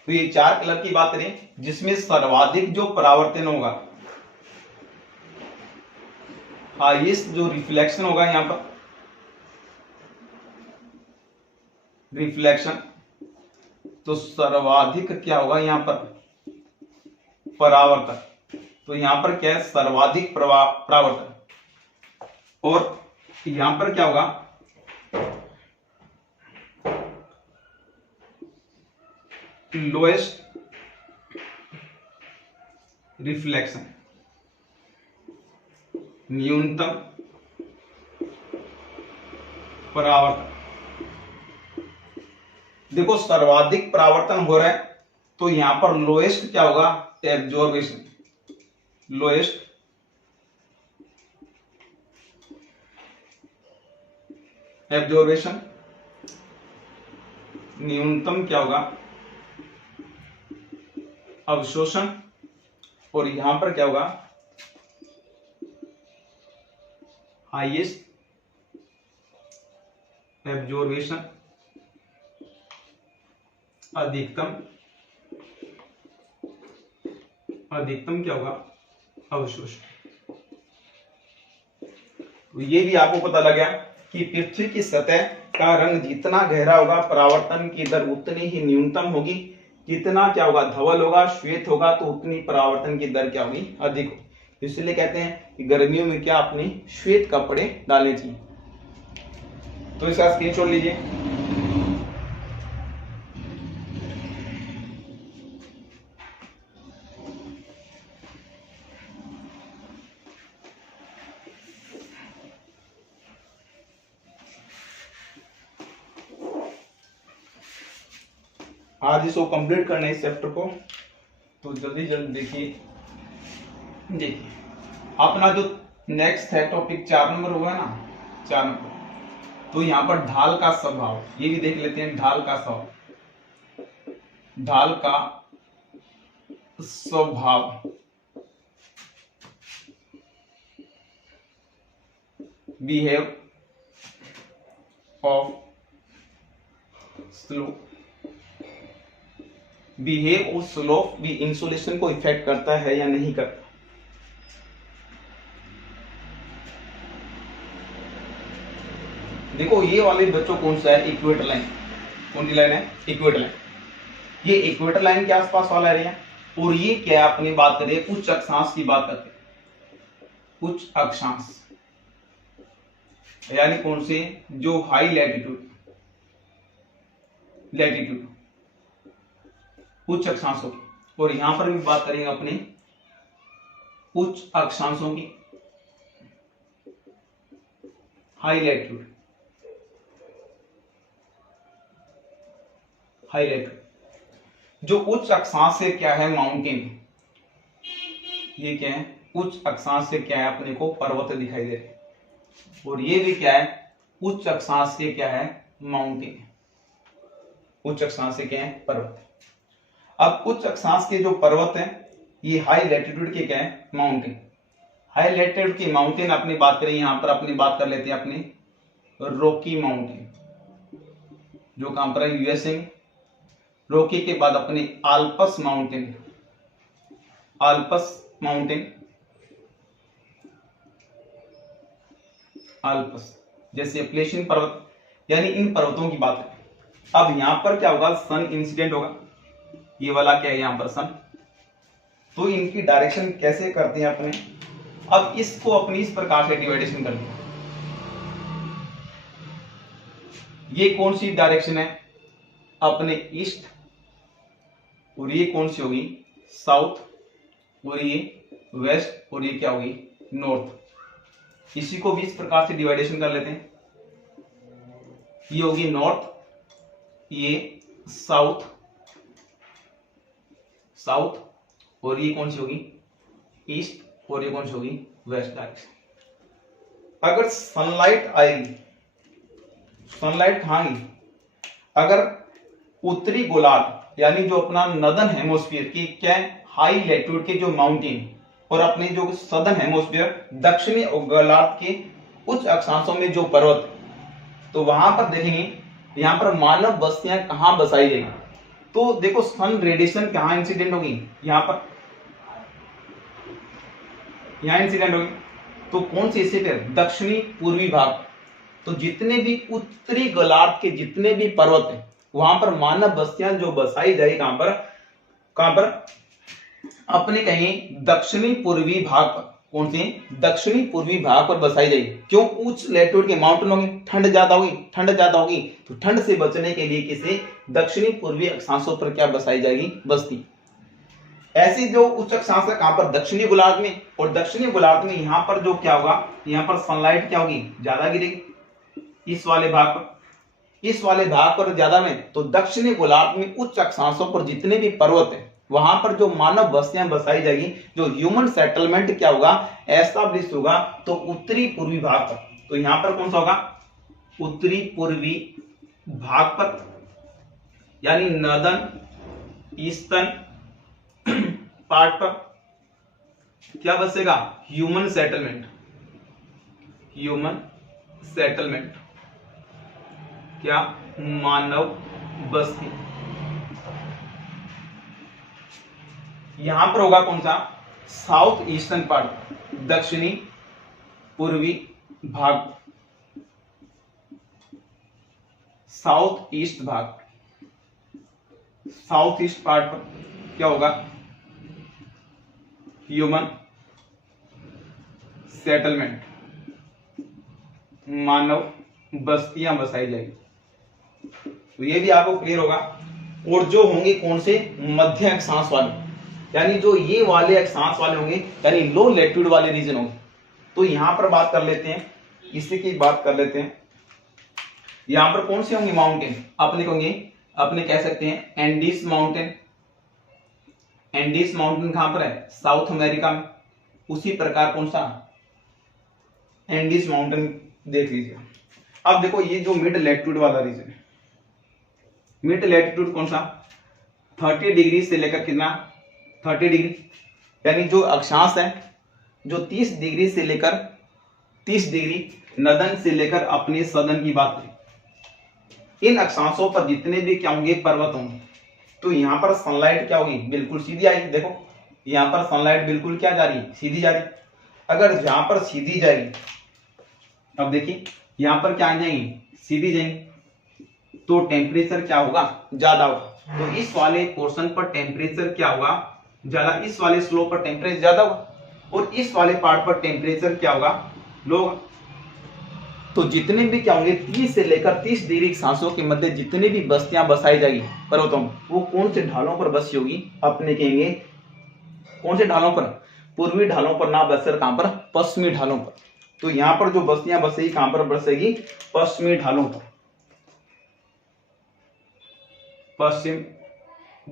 तो ये 4 कलर की बात करें जिसमें सर्वाधिक जो परावर्तन होगा, हाईएस्ट जो रिफ्लेक्शन होगा, यहां पर रिफ्लेक्शन, तो सर्वाधिक क्या होगा यहां पर परावर्तन। तो यहां पर क्या है सर्वाधिक परावर्तन, और यहां पर क्या होगा लोएस्ट रिफ्लेक्शन, न्यूनतम परावर्तन। देखो सर्वाधिक परावर्तन हो रहा है तो यहां पर लोएस्ट क्या होगा एब्जॉर्बेशन, लोएस्ट एब्जॉर्बेशन, न्यूनतम क्या होगा अवशोषण, और यहां पर क्या होगा हाईएस्ट एब्जॉर्बेशन, अधिकतम क्या होगा अवशोषण। तो ये भी आपको पता लगा कि पृथ्वी की सतह का रंग जितना गहरा होगा परावर्तन की दर उतनी ही न्यूनतम होगी, जितना क्या होगा धवल होगा श्वेत होगा तो उतनी परावर्तन की दर क्या होगी अधिक होगी। इसलिए कहते हैं कि गर्मियों में क्या अपने श्वेत कपड़े डालने चाहिए। तो इसका स्क्रीनशॉट लीजिए। आज इसको कंप्लीट करना है इस चैप्टर को, तो जल्दी देखिए अपना जो नेक्स्ट है टॉपिक 4 नंबर हुआ ना, 4 नंबर। तो यहाँ पर ढाल का स्वभाव ये भी देख लेते हैं। ढाल का स्वभाव, बिहेव ऑफ स्लोप, बिहेव और स्लोप भी इंसुलेशन को इफेक्ट करता है या नहीं करता। देखो ये वाले बच्चों कौन सा है इक्वेटर लाइन, कौन सी लाइन है इक्वेटर लाइन, ये इक्वेटर लाइन के आसपास वाला एरिया। और ये क्या है अपनी बात करें उच्च अक्षांश की बात करते हैं, उच्च अक्षांश यानी कौन से जो हाई लैटिट्यूड उच्च अक्षांशों की। और यहां पर भी बात करेंगे अपने उच्च अक्षांशों की, हाई लैटिट्यूड जो उच्च अक्षांश से क्या है माउंटेन, ये क्या है उच्च अक्षांश से क्या है अपने को पर्वत दिखाई दे रहे। और ये भी क्या है उच्च अक्षांश से क्या है माउंटेन, उच्च अक्षांश से क्या है पर्वत। अब उच्च अक्षांश के जो पर्वत हैं ये हाई लैटिट्यूड के क्या है माउंटेन। हाई लैटिट्यूड की माउंटेन अपनी बात करें, यहां पर अपनी बात कर लेते हैं अपने रॉकी माउंटेन, जो कहां पर है यूएसए में। रॉकी के बाद अपने आल्पस माउंटेन, आल्पस जैसे प्लेशियन पर्वत, यानी इन पर्वतों की बात है। अब यहां पर क्या होगा सन इंसिडेंट होगा, ये वाला क्या है यहां पर सन। तो इनकी डायरेक्शन कैसे करते हैं अपने, अब इसको अपनी इस प्रकार से डिवाइडेशन कर दिया। ये कौन सी डायरेक्शन है अपने ईस्ट, और ये कौन सी होगी साउथ, और ये वेस्ट, और ये क्या होगी नॉर्थ। इसी को भी इस प्रकार से डिवाइडेशन कर लेते हैं। ये होगी नॉर्थ, ये साउथ, और ये कौन सी होगी ईस्ट, और ये कौन सी होगी वेस्ट डायरेक्शन। अगर सनलाइट आएगी, सनलाइट कहां आएगी, अगर उत्तरी गोलार्ध यानी जो अपना नदन हेमोस्फीयर की क्या हाई लैट्यूड के जो माउंटेन और अपने जो सदर्न हेमोस्फीयर दक्षिणी गोलार्ध के उच्च अक्षांशों में जो पर्वत, तो वहां पर देखेंगे यहाँ पर मानव बस्तियां कहां बसाई जाएगी। तो देखो सन रेडिएशन कहां इंसिडेंट होगी, यहाँ इंसिडेंट होगी। तो कौन सी स्थित है, दक्षिणी पूर्वी भाग। तो जितने भी उत्तरी गोलार्ध के जितने भी पर्वत हैं वहां पर मानव बस्तियां जो बसाई जाएगी कहां पर अपने कहीं दक्षिणी पूर्वी भाग पर। कौन सी, दक्षिणी पूर्वी भाग पर बसाई जाएगी। क्यों, उच्च लैट्यूड के माउंटेन होंगे, ठंड ज्यादा होगी, तो ठंड से बचने के लिए किसी दक्षिणी पूर्वी अक्षांशों पर क्या बसाई जाएगी, बस्ती। ऐसी जो उच्च अक्षांश है कहां पर, दक्षिणी गोलार्ध में। और दक्षिणी गोलार्ध में यहाँ पर जो क्या होगा, यहाँ पर सनलाइट क्या होगी, ज्यादा गिरेगी इस वाले भाग पर ज्यादा में। तो दक्षिणी गोलार्ध में उच्च अक्षांशों पर जितने भी पर्वत है वहां पर जो मानव बस्तियां बसाई जाएगी, जो ह्यूमन सेटलमेंट क्या होगा, एस्टैब्लिश होगा, तो उत्तरी पूर्वी भाग पर। तो यहां पर कौन सा होगा, उत्तरी पूर्वी भाग पर, यानी नॉर्दर्न ईस्टर्न पार्ट पर क्या बसेगा, ह्यूमन सेटलमेंट क्या, मानव बस्ती। यहां पर होगा कौन सा, साउथ ईस्टर्न पार्ट, दक्षिणी पूर्वी भाग, साउथ ईस्ट पार्ट पर क्या होगा, ह्यूमन सेटलमेंट, मानव बस्तियां बसाई जाएगी। तो ये भी आपको क्लियर होगा। और जो होंगे कौन से, मध्य अक्षांश वाले, यानी जो ये वाले अक्षांश वाले होंगे, यानी लो लैट्यूड वाले रीजन होंगे। तो यहां पर बात कर लेते हैं, इसी की बात कर लेते हैं। यहां पर कौन से होंगे माउंटेन, अपने कह सकते हैं एंडीज माउंटेन कहां पर है, साउथ अमेरिका में। उसी प्रकार कौन सा, एंडीज माउंटेन देख लीजिए। अब देखो ये जो मिड लैट्यूड वाला रीजन है, मिड लैट्यूड कौन सा, 30 डिग्री से लेकर कितना, 30 डिग्री, यानी जो अक्षांश है जो 30 डिग्री से लेकर 30 डिग्री नदन से लेकर अपने सदन की बात करें, इन अक्षांशों पर जितने भी क्या होंगे, पर्वत होंगे। तो यहां पर सनलाइट क्या होगी, बिल्कुल सीधी आएगी। देखो यहां पर सनलाइट बिल्कुल क्या जा रही है, सीधी जा रही। अगर यहां पर सीधी जाएगी, अब देखिए यहां पर क्या आ जाएंगी, सीधी जाएंगी, तो टेम्परेचर क्या होगा, ज्यादा होगा। तो इस वाले पोर्शन पर टेम्परेचर क्या होगा, ज्यादा। इस वाले स्लोप पर टेम्परेचर ज्यादा होगा और इस वाले पार्ट पर टेम्परेचर क्या होगा, लो होगा। तो जितने भी क्या होंगे 30 से लेकर 30 डिग्री सांसों के मध्य जितनी भी बस्तियां बसाई जाएगी पर्वतों में, वो कौन से ढालों पर बसी होगी, अपने कहेंगे कौन से ढालों पर, पूर्वी ढालों पर ना बसकर कहां पर, पश्चिमी ढालों पर। तो यहां पर जो बस्तियां बसेगी कहां पर बसेगी, पश्चिमी ढालों पर, पश्चिम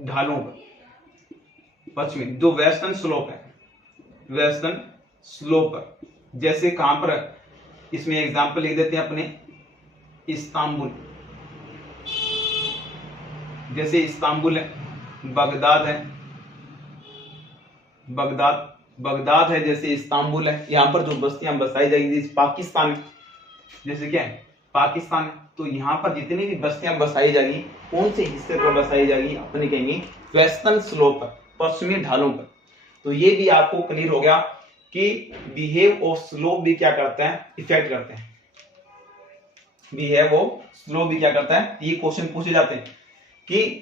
ढालों पर, पश्चिमी जो वेस्टर्न स्लोप है, वेस्टर्न स्लोप पर। जैसे कहां पर, इसमें एग्जांपल लिख देते हैं अपने, इस्तांबुल, जैसे इस्तांबुल है, बगदाद है, बगदाद है, जैसे इस्तांबुल है। यहां पर जो बस्तियां बसाई जाएगी, पाकिस्तान है, जैसे क्या है, पाकिस्तान है। तो यहां पर जितनी भी बस्तियां बसाई जाएगी, कौन से हिस्से पर बसाई जाएगी, अपने कहेंगे वेस्टर्न स्लोप पर, पश्चिमी ढालों पर। तो ये भी आपको क्लियर हो गया कि बिहेव ऑफ स्लोप भी क्या करता है, इफेक्ट करते हैं। बिहेव ऑफ स्लोप भी क्या करता है, ये क्वेश्चन पूछे जाते हैं कि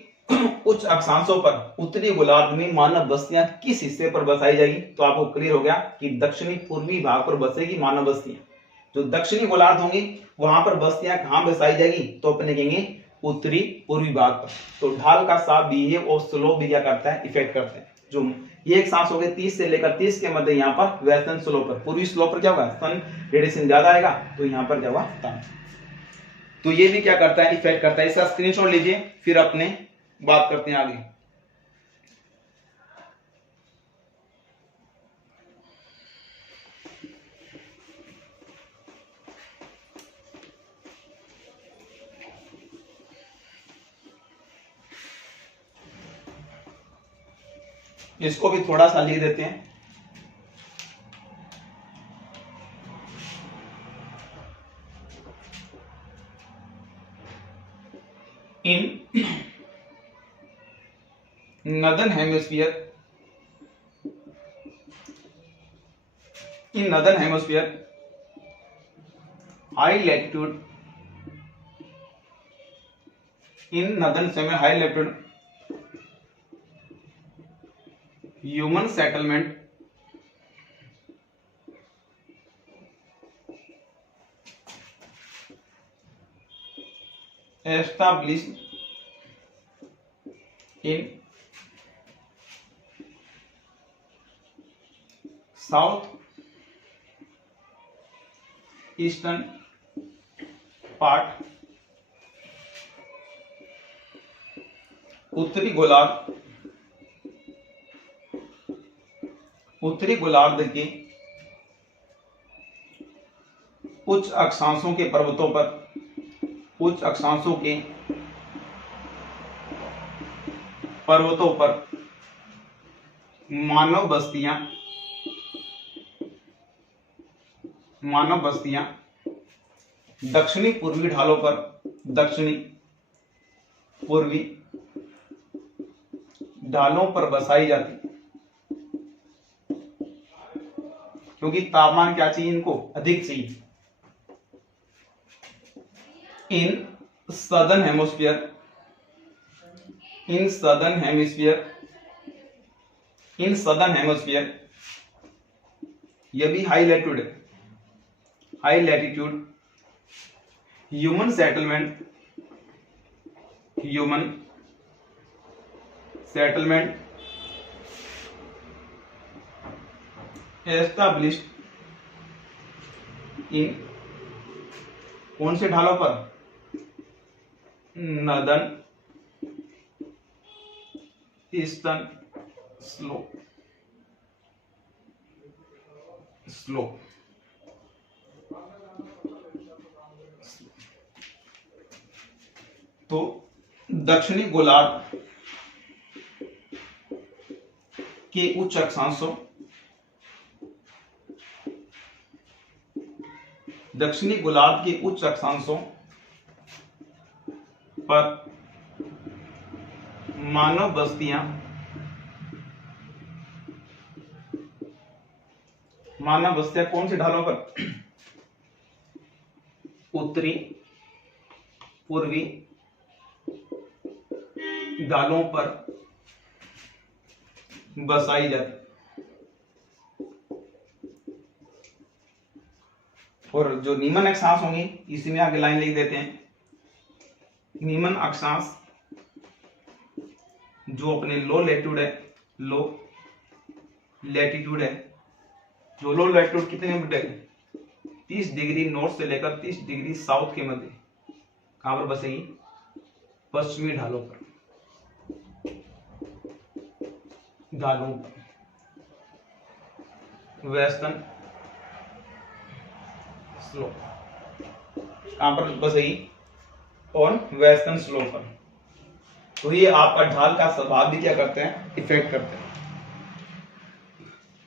उच्च अक्षांशों पर उत्तरी गोलार्ध में मानव बस्तियां किस हिस्से पर बसाई जाएगी। तो आपको क्लियर हो गया कि दक्षिणी पूर्वी भाग पर बसेगी मानव बस्तियां। जो दक्षिणी गोलार्ध होंगी वहां पर बस्तियां कहां बसाई जाएगी, तो अपने कहेंगे उत्तरी पूर्वी भाग पर। तो ढाल का सा बिहेव और स्लोप भी क्या करता है, इफेक्ट करते हैं। जो ये एक सांस हो गए 30 से लेकर 30 के मध्य, यहाँ पर वेस्टर्न स्लोप पर, पूर्वी स्लोप पर क्या होगा, सन रेडिएशन ज्यादा आएगा, तो यहाँ पर क्या होगा, ताप। तो ये भी क्या करता है, इफेक्ट करता है। इसका स्क्रीनशॉट लीजिए, फिर अपने बात करते हैं आगे। इसको भी थोड़ा सा लिख देते हैं। इन northern hemisphere, in northern hemisphere, high latitude, in northern hemisphere high latitude, human settlement established in south eastern part, उत्तरी गोलार्ध के उच्च अक्षांशों के पर्वतों पर, उच्च अक्षांशों के पर्वतों पर मानव बस्तियां दक्षिणी पूर्वी ढालों पर, दक्षिणी पूर्वी ढालों पर बसाई जाती, क्योंकि तापमान क्या चाहिए इनको, अधिक चाहिए। In southern hemisphere, in southern hemisphere, यह भी हाई लैटिट्यूड है, high latitude, human settlement established in कौन से ढालों पर, नॉर्दर्न ईस्टर्न स्लोप। तो दक्षिणी गोलार्ध के उच्च अक्षांशों, दक्षिणी गोलार्ध के उच्च अक्षांशों पर मानव बस्तियां कौन से ढालों पर, उत्तरी पूर्वी ढालों पर बसाई जाती। और जो निम्न अक्षांश होंगे इसी में आगे लाइन लिख देते हैं। निम्न अक्षांश जो अपने लो लैटिट्यूड है, जो लो लैटिट्यूड कितने में 30 डिग्री नॉर्थ से लेकर 30 डिग्री साउथ के मध्य कहां पर बसेगी, पश्चिमी ढालों पर, वेस्टर्न स्लोप कहां पर बसेगी, और वेस्टर्न स्लोप पर। तो ये आपका ढाल का स्वभाव भी क्या करते हैं, इफेक्ट करते हैं।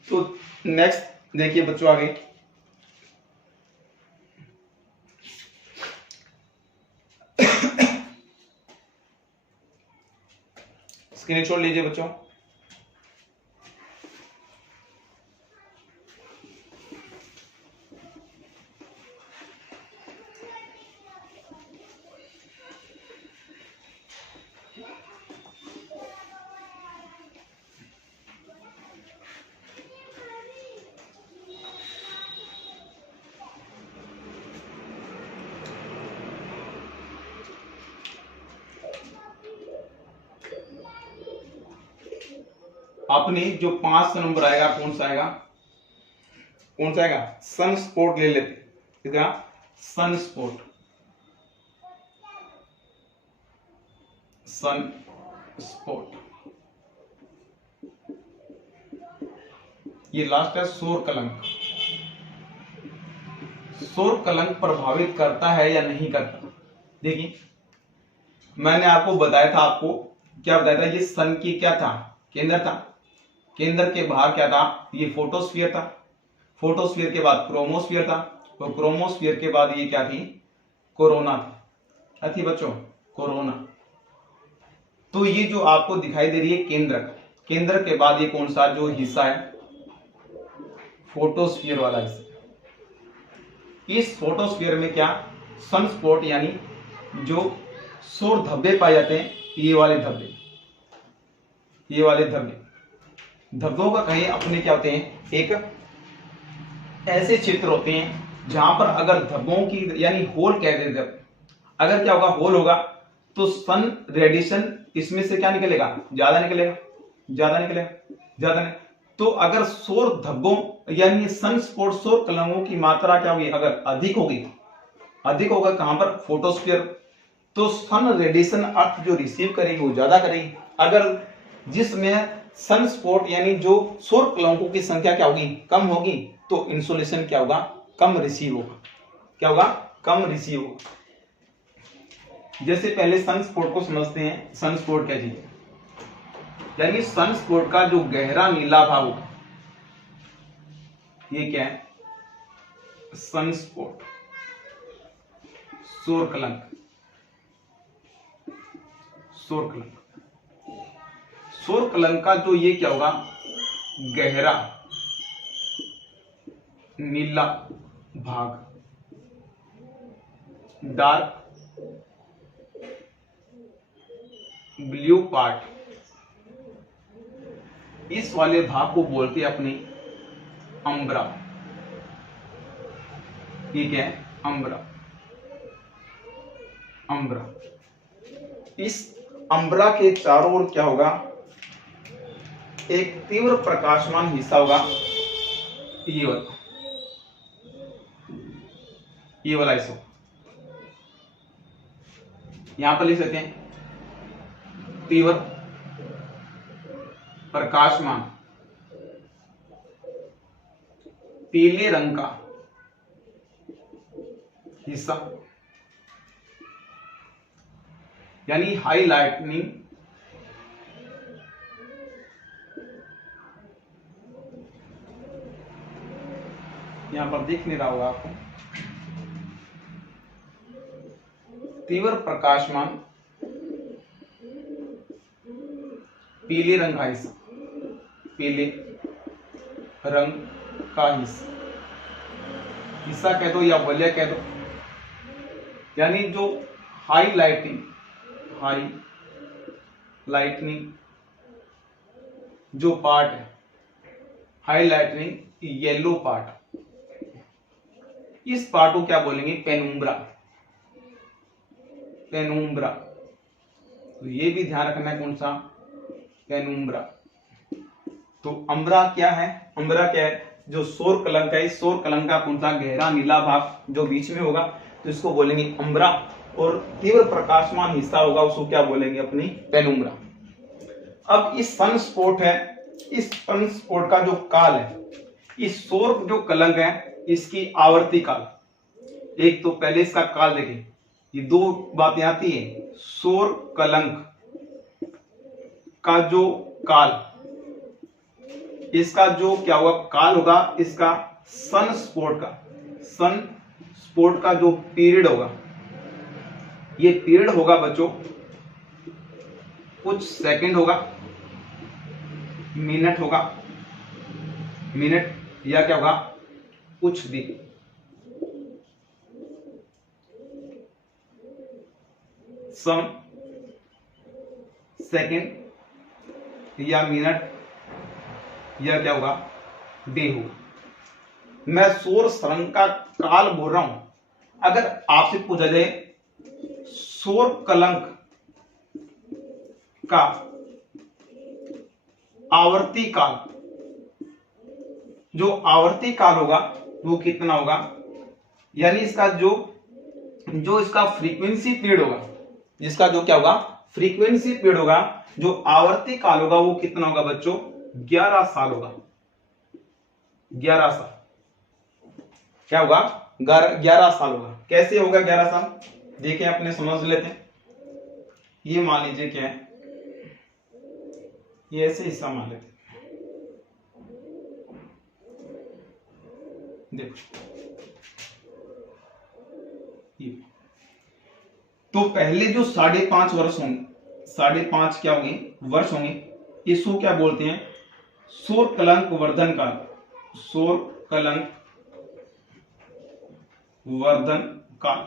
तो नेक्स्ट देखिए बच्चों आगे, स्क्रीनशॉट लीजिए बच्चों। अपनी जो 5 नंबर आएगा कौन सा आएगा, सन स्पॉट ले लेते, कितना, सन स्पॉट, ये लास्ट है सौर कलंक। सौर कलंक प्रभावित करता है या नहीं करता। देखिए मैंने आपको बताया था, आपको क्या बताया था, ये सन की क्या था, केंद्र था, केंद्र के बाहर क्या था, ये फोटोस्फीयर था, फोटोस्फीयर के बाद क्रोमोस्फीयर था, और क्रोमोस्फीयर के बाद ये क्या थी, कोरोना थी। क्या थी बच्चों, कोरोना। तो ये जो आपको दिखाई दे रही है केंद्र, केंद्र के बाद ये कौन सा जो हिस्सा है, फोटोस्फीयर वाला हिस्सा। इस फोटोस्फीयर में क्या, सनस्पॉट यानी जो सौर धब्बे पाए जाते हैं, ये वाले धब्बे, ये वाले धब्बे, धब्बों का कहीं अपने क्या होते हैं, एक ऐसे क्षेत्र होते हैं जहां पर अगर धब्बों की यानी होल कह देते हैं, अगर क्या होगा, होल होगा तो सन रेडिएशन इसमें से क्या निकलेगा, ज्यादा निकलेगा, ज्यादा निकलेगा, ज्यादा नहीं। तो अगर सौर धब्बों यानी सन स्पॉट सौर कलंकों की मात्रा क्या होगी, अगर अधिक होगी, अधिक होगा कहां पर, फोटोस्फीयर, तो सन रेडिएशन अर्थ जो रिसीव करेगी वो ज्यादा करेगी। अगर जिसमें सन स्पॉट यानी जो सौर कलंकों की संख्या क्या होगी, कम होगी, तो इंसोलेशन क्या होगा, कम रिसीव होगा। क्या होगा, कम रिसीव होगा। जैसे पहले सन स्पॉट को समझते हैं, सन स्पॉट क्या चीज है, यानी सन स्पॉट का जो गहरा नीला भाग होगा, ये क्या है, सन स्पॉट, सौर कलंक, सौर कलंक, सौर कलंक का जो ये क्या होगा, गहरा नीला भाग, डार्क ब्लू पार्ट, इस वाले भाग को बोलते हैं अपनी अम्ब्रा। ठीक है, अम्ब्रा, अम्ब्रा। इस अम्ब्रा के चारों ओर क्या होगा, एक तीव्र प्रकाशमान हिस्सा होगा, ये वाला हिस्सा। यहां पर लिख सकते हैं तीव्र प्रकाशमान पीले रंग का हिस्सा, यानी हाई लाइटनिंग, यहां पर दिख नहीं रहा होगा आपको, तीव्र प्रकाशमान पीले रंग का हिस्सा, पीले रंग का हिस्सा, हिस्सा कह दो या वलय कह दो, यानी जो हाई लाइटिंग, हाई लाइटनिंग जो पार्ट है, हाई लाइटनिंग येलो पार्ट, इस पार्ट को क्या बोलेंगे, पेनुम्ब्रा, पेनुम्ब्रा। तो ये भी ध्यान रखना है, कौन सा, पेनुम्ब्रा। तो अम्ब्रा क्या है, अम्ब्रा क्या है, जो सौर कलंक है, इस सौर कलंक का कौन सा गहरा नीला भाग जो बीच में होगा, तो इसको बोलेंगे अम्ब्रा, और तीव्र प्रकाशमान हिस्सा होगा उसको क्या बोलेंगे, अपनी पेनुम्ब्रा। अब इस सन स्पॉट है, इस सन स्पॉट का जो काल है, इस सौर जो कलंक है, इसकी आवर्ती काल, एक तो पहले इसका काल देखें, ये दो बातें आती है, सौर कलंक का जो काल, इसका जो क्या होगा, काल होगा, इसका सन स्पॉट का, सन स्पॉट का जो पीरियड होगा, ये पीरियड होगा बच्चों कुछ सेकंड होगा, मिनट होगा, मिनट या क्या होगा, कुछ दिन, सम सेकंड या मिनट या क्या होगा, डे होगा। मैं सौर सरंग का काल बोल रहा हूं। अगर आपसे पूछा जाए सौर कलंक का आवर्ती काल, जो आवर्ती काल होगा वो कितना होगा, यानी इसका जो इसका फ्रीक्वेंसी पीरियड होगा, जिसका जो क्या होगा, फ्रीक्वेंसी पीरियड होगा, जो आवर्ती काल होगा वो कितना होगा बच्चों, 11 साल होगा, 11 साल। क्या होगा, 11 साल होगा। कैसे होगा 11 साल, देखें अपने समझ लेते हैं। ये मान लीजिए क्या है, ये ऐसे हिस्सा मान लेते हैं, देखो ये, तो पहले जो 5.5 वर्ष होंगे, 5.5 क्या होंगे वर्ष होंगे, इसको क्या बोलते हैं, सौर कलंक वर्धन काल, सौर कलंक वर्धन काल,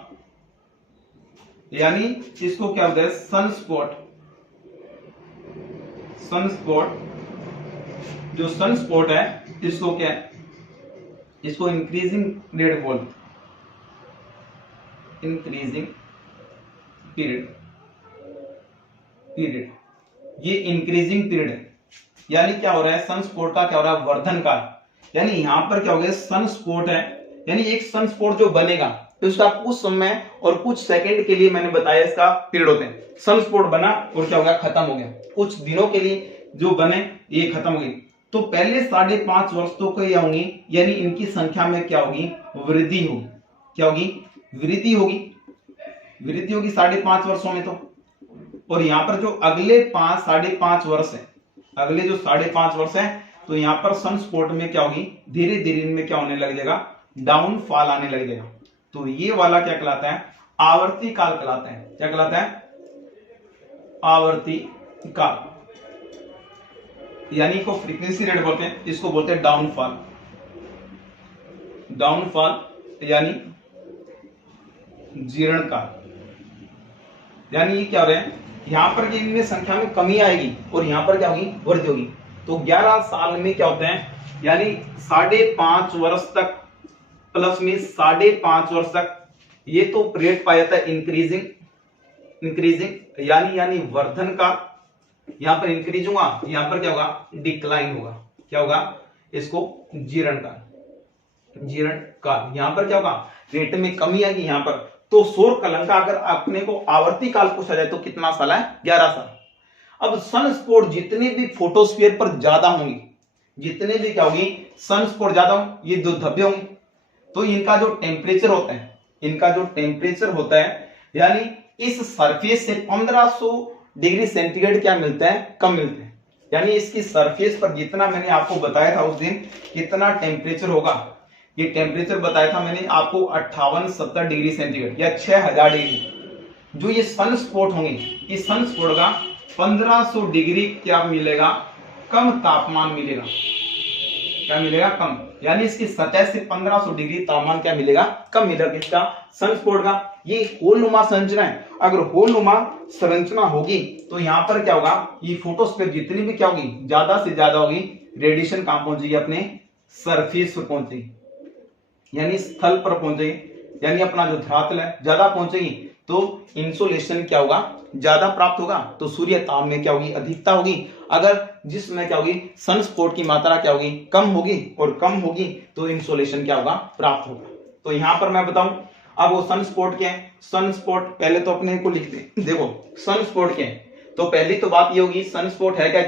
यानी इसको क्या बोलते हैं, सनस्पॉट, सनस्पॉट, जो सनस्पॉट है इसको क्या है, इसको इंक्रीजिंग पीरियड बोलते, इंक्रीजिंग पीरियड, पीरियड, ये इंक्रीजिंग पीरियड है, यानी क्या हो रहा है, सनस्पॉट का क्या हो रहा है, वर्धन काल, यानी यहां पर क्या हो गया, सनस्पॉट है, यानी एक सनस्पॉट जो बनेगा तो उसका कुछ समय और कुछ सेकंड के लिए, मैंने बताया इसका पीरियड होते हैं, सनस्पॉट बना और क्या हो गया, खत्म हो गया, कुछ दिनों के लिए जो बने ये खत्म हो गई, तो पहले 5.5 वर्ष तो क्या होंगे, यानी इनकी संख्या में क्या होगी, वृद्धि होगी, क्या होगी, वृद्धि होगी, वृद्धि होगी 5.5 वर्षों में तो, और यहाँ पर जो अगले 5.5 वर्ष है, अगले जो 5.5 वर्ष है, तो यहाँ पर सनस्पॉट में क्या होगी, धीरे धीरे इनमें क्या होने लग जाएगा, डाउनफॉल आने लग जाएगा, तो ये वाला क्या कहलाता है, आवर्ती काल कहलाता है, क्या कहलाता है, आवर्ती काल, यानी को फ्रीक्वेंसी रेट बोलते हैं, इसको बोलते हैं डाउनफॉल, डाउनफॉल यानी जीर्ण काल, यानी ये क्या हो रहा है, यहां पर इनमें संख्या में कमी आएगी और यहां पर क्या होगी, वृद्धि होगी, तो 11 साल में क्या होते हैं, यानी 5.5 वर्ष तक प्लस में 5.5 वर्ष तक ये तो पीरियड पाया था इंक्रीजिंग, इंक्रीजिंग यानी वर्धन का, यहां पर इंक्रीज होगा, यहां पर क्या होगा, डिक्लाइन होगा, क्या होगा, इसको जीर्ण काल, जीर्ण काल, यहां पर क्या होगा, रेट में कमी आएगी यहां पर, तो सौर कलंक का अगर अपने को आवर्ती काल पूछा जाए तो कितना साल है, 11 साल। अब सनस्पॉट जितने भी फोटोस्फीयर पर ज्यादा होंगे, जितने भी क्या होगी, सनस्पॉट ज्यादा होंगे, ये जो धब्बे होंगे, तो इनका जो टेम्परेचर होता है, इनका जो टेम्परेचर होता है, यानी इस सरफेस से 1500 डिग्री सेंटीग्रेड क्या मिलता है, कम मिलते हैं, यानी इसकी सरफेस पर जितना मैंने आपको बताया था उस दिन कितना टेम्परेचर होगा, ये टेम्परेचर बताया था मैंने आपको 58-70 डिग्री सेंटीग्रेड या 6000 डिग्री, जो ये सनस्पॉट होंगे, इस सनस्पॉट का 1500 डिग्री क्या मिलेगा, कम तापमान मिलेगा, क्या मिलेगा, कम, यानी इसकी सतह से 1500 डिग्री तापमान क्या मिलेगा, कम मिलेगा, किसका, सनस्पॉट का। ये होलनुमा संरचना है, अगर होलनुमा संरचना होगी तो यहाँ पर क्या होगा, ये फोटोस्फीयर जितनी भी क्या होगी, ज्यादा से ज्यादा होगी, रेडिएशन कहां पहुंचेगी, अपने सरफेस पर पहुंचेगी, यानी स्थल पर पहुंचेगी, यानी अपना जो धरातल है ज्यादा पहुंचेगी, तो इंसोलेशन क्या होगा, ज्यादा प्राप्त होगा, तो सूर्य ताप में क्या होगी, अधिकता होगी, अगर जिसमें क्या होगी, सनस्पॉट की मात्रा क्या होगी, कम होगी, और कम होगी तो इंसोलेशन क्या होगा, प्राप्त होगा। तो यहां पर मैं बताऊं, अब वो सनस्पॉट क्या है, सनस्पॉट पहले तो अपने को लिखते हैं, देखो सनस्पॉट क्या है, तो पहली तो बात ये होगी, सनस्पॉट है क्या,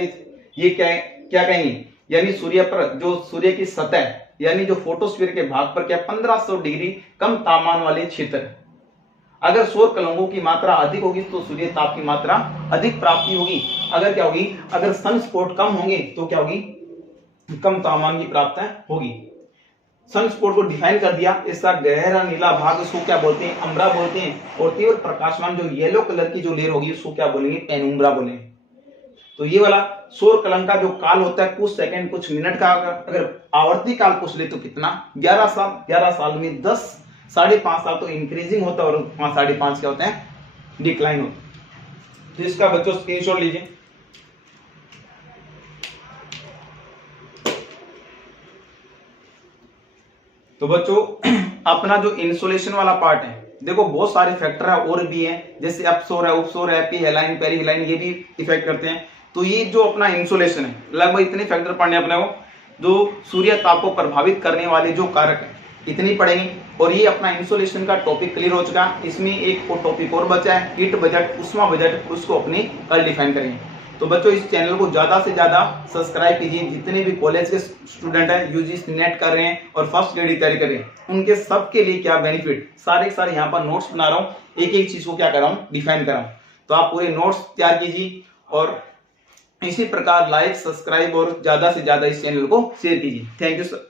ये क्या है, क्या कहेंगे, यानी सूर्य पर जो सूर्य की सतह, यानी जो फोटोस्फीयर के भाग पर क्या 1500 डिग्री कम तापमान वाले क्षेत्र, अगर सौर कलंकों की मात्रा अधिक होगी तो सूर्य ताप की मात्रा अधिक प्राप्ति होगी, अगर क्या होगी, अगर सनस्पॉट कम होंगे तो क्या होगी, कम तापमान की प्राप्ति होगी। सनस्पॉट को डिफाइन कर दिया, इसका गहरा नीला भाग इसको क्या बोलते हैं, अम्ब्रा बोलते हैं, और तीव्र प्रकाशमान जो येलो कलर की जो लेयर होगी उसको क्या बोलेंगे, पेनुम्ब्रा बोलेंगे। तो ये वाला सौर कलंक का जो काल होता है कुछ सेकंड कुछ मिनट का, अगर आवर्ती काल पूछ ले तो कितना, 11 साल, 11 साल में 5.5 साल तो इंक्रीजिंग होता है और 5.5 क्या होता है, डिक्लाइन होता है। तो इसका बच्चों स्क्रीनशॉट लीजिए। तो बच्चों अपना जो इंसुलेशन वाला पार्ट है, देखो बहुत सारे फैक्टर है और भी है, जैसे अपसोर है, उपसोर है, एपीहेलाइन, पेरीहेलाइन, ये भी इफेक्ट करते हैं। तो ये जो अपना इंसुलेशन है, लगभग इतने फैक्टर पढ़ने अपने को, जो सूर्य ताप को प्रभावित करने वाले जो कारक है इतनी पढ़ेंगे, और ये अपना इंसुलेशन का टॉपिक क्लियर हो चुका। इसमें एक टॉपिक और बचा है, हीट बजट, उष्मा बजट, उसको अपने कल डिफाइन करेंगे। तो बच्चों इस चैनल को ज्यादा से ज्यादा सब्सक्राइब कीजिए, जितने भी कॉलेज के स्टूडेंट हैं, यूजीसी नेट कर रहे हैं और फर्स्ट ग्रेड की तैयारी कर रहे हैं, उनके सबके लिए क्या बेनिफिट, सारे सारे यहाँ पर नोट्स बना रहा हूँ, एक एक चीज को क्या कर रहा हूँ, डिफाइन कर रहा हूँ। तो आप पूरे नोट्स तैयार कीजिए और इसी प्रकार लाइक, सब्सक्राइब और ज्यादा से ज्यादा इस चैनल को शेयर कीजिए। Thank you sir.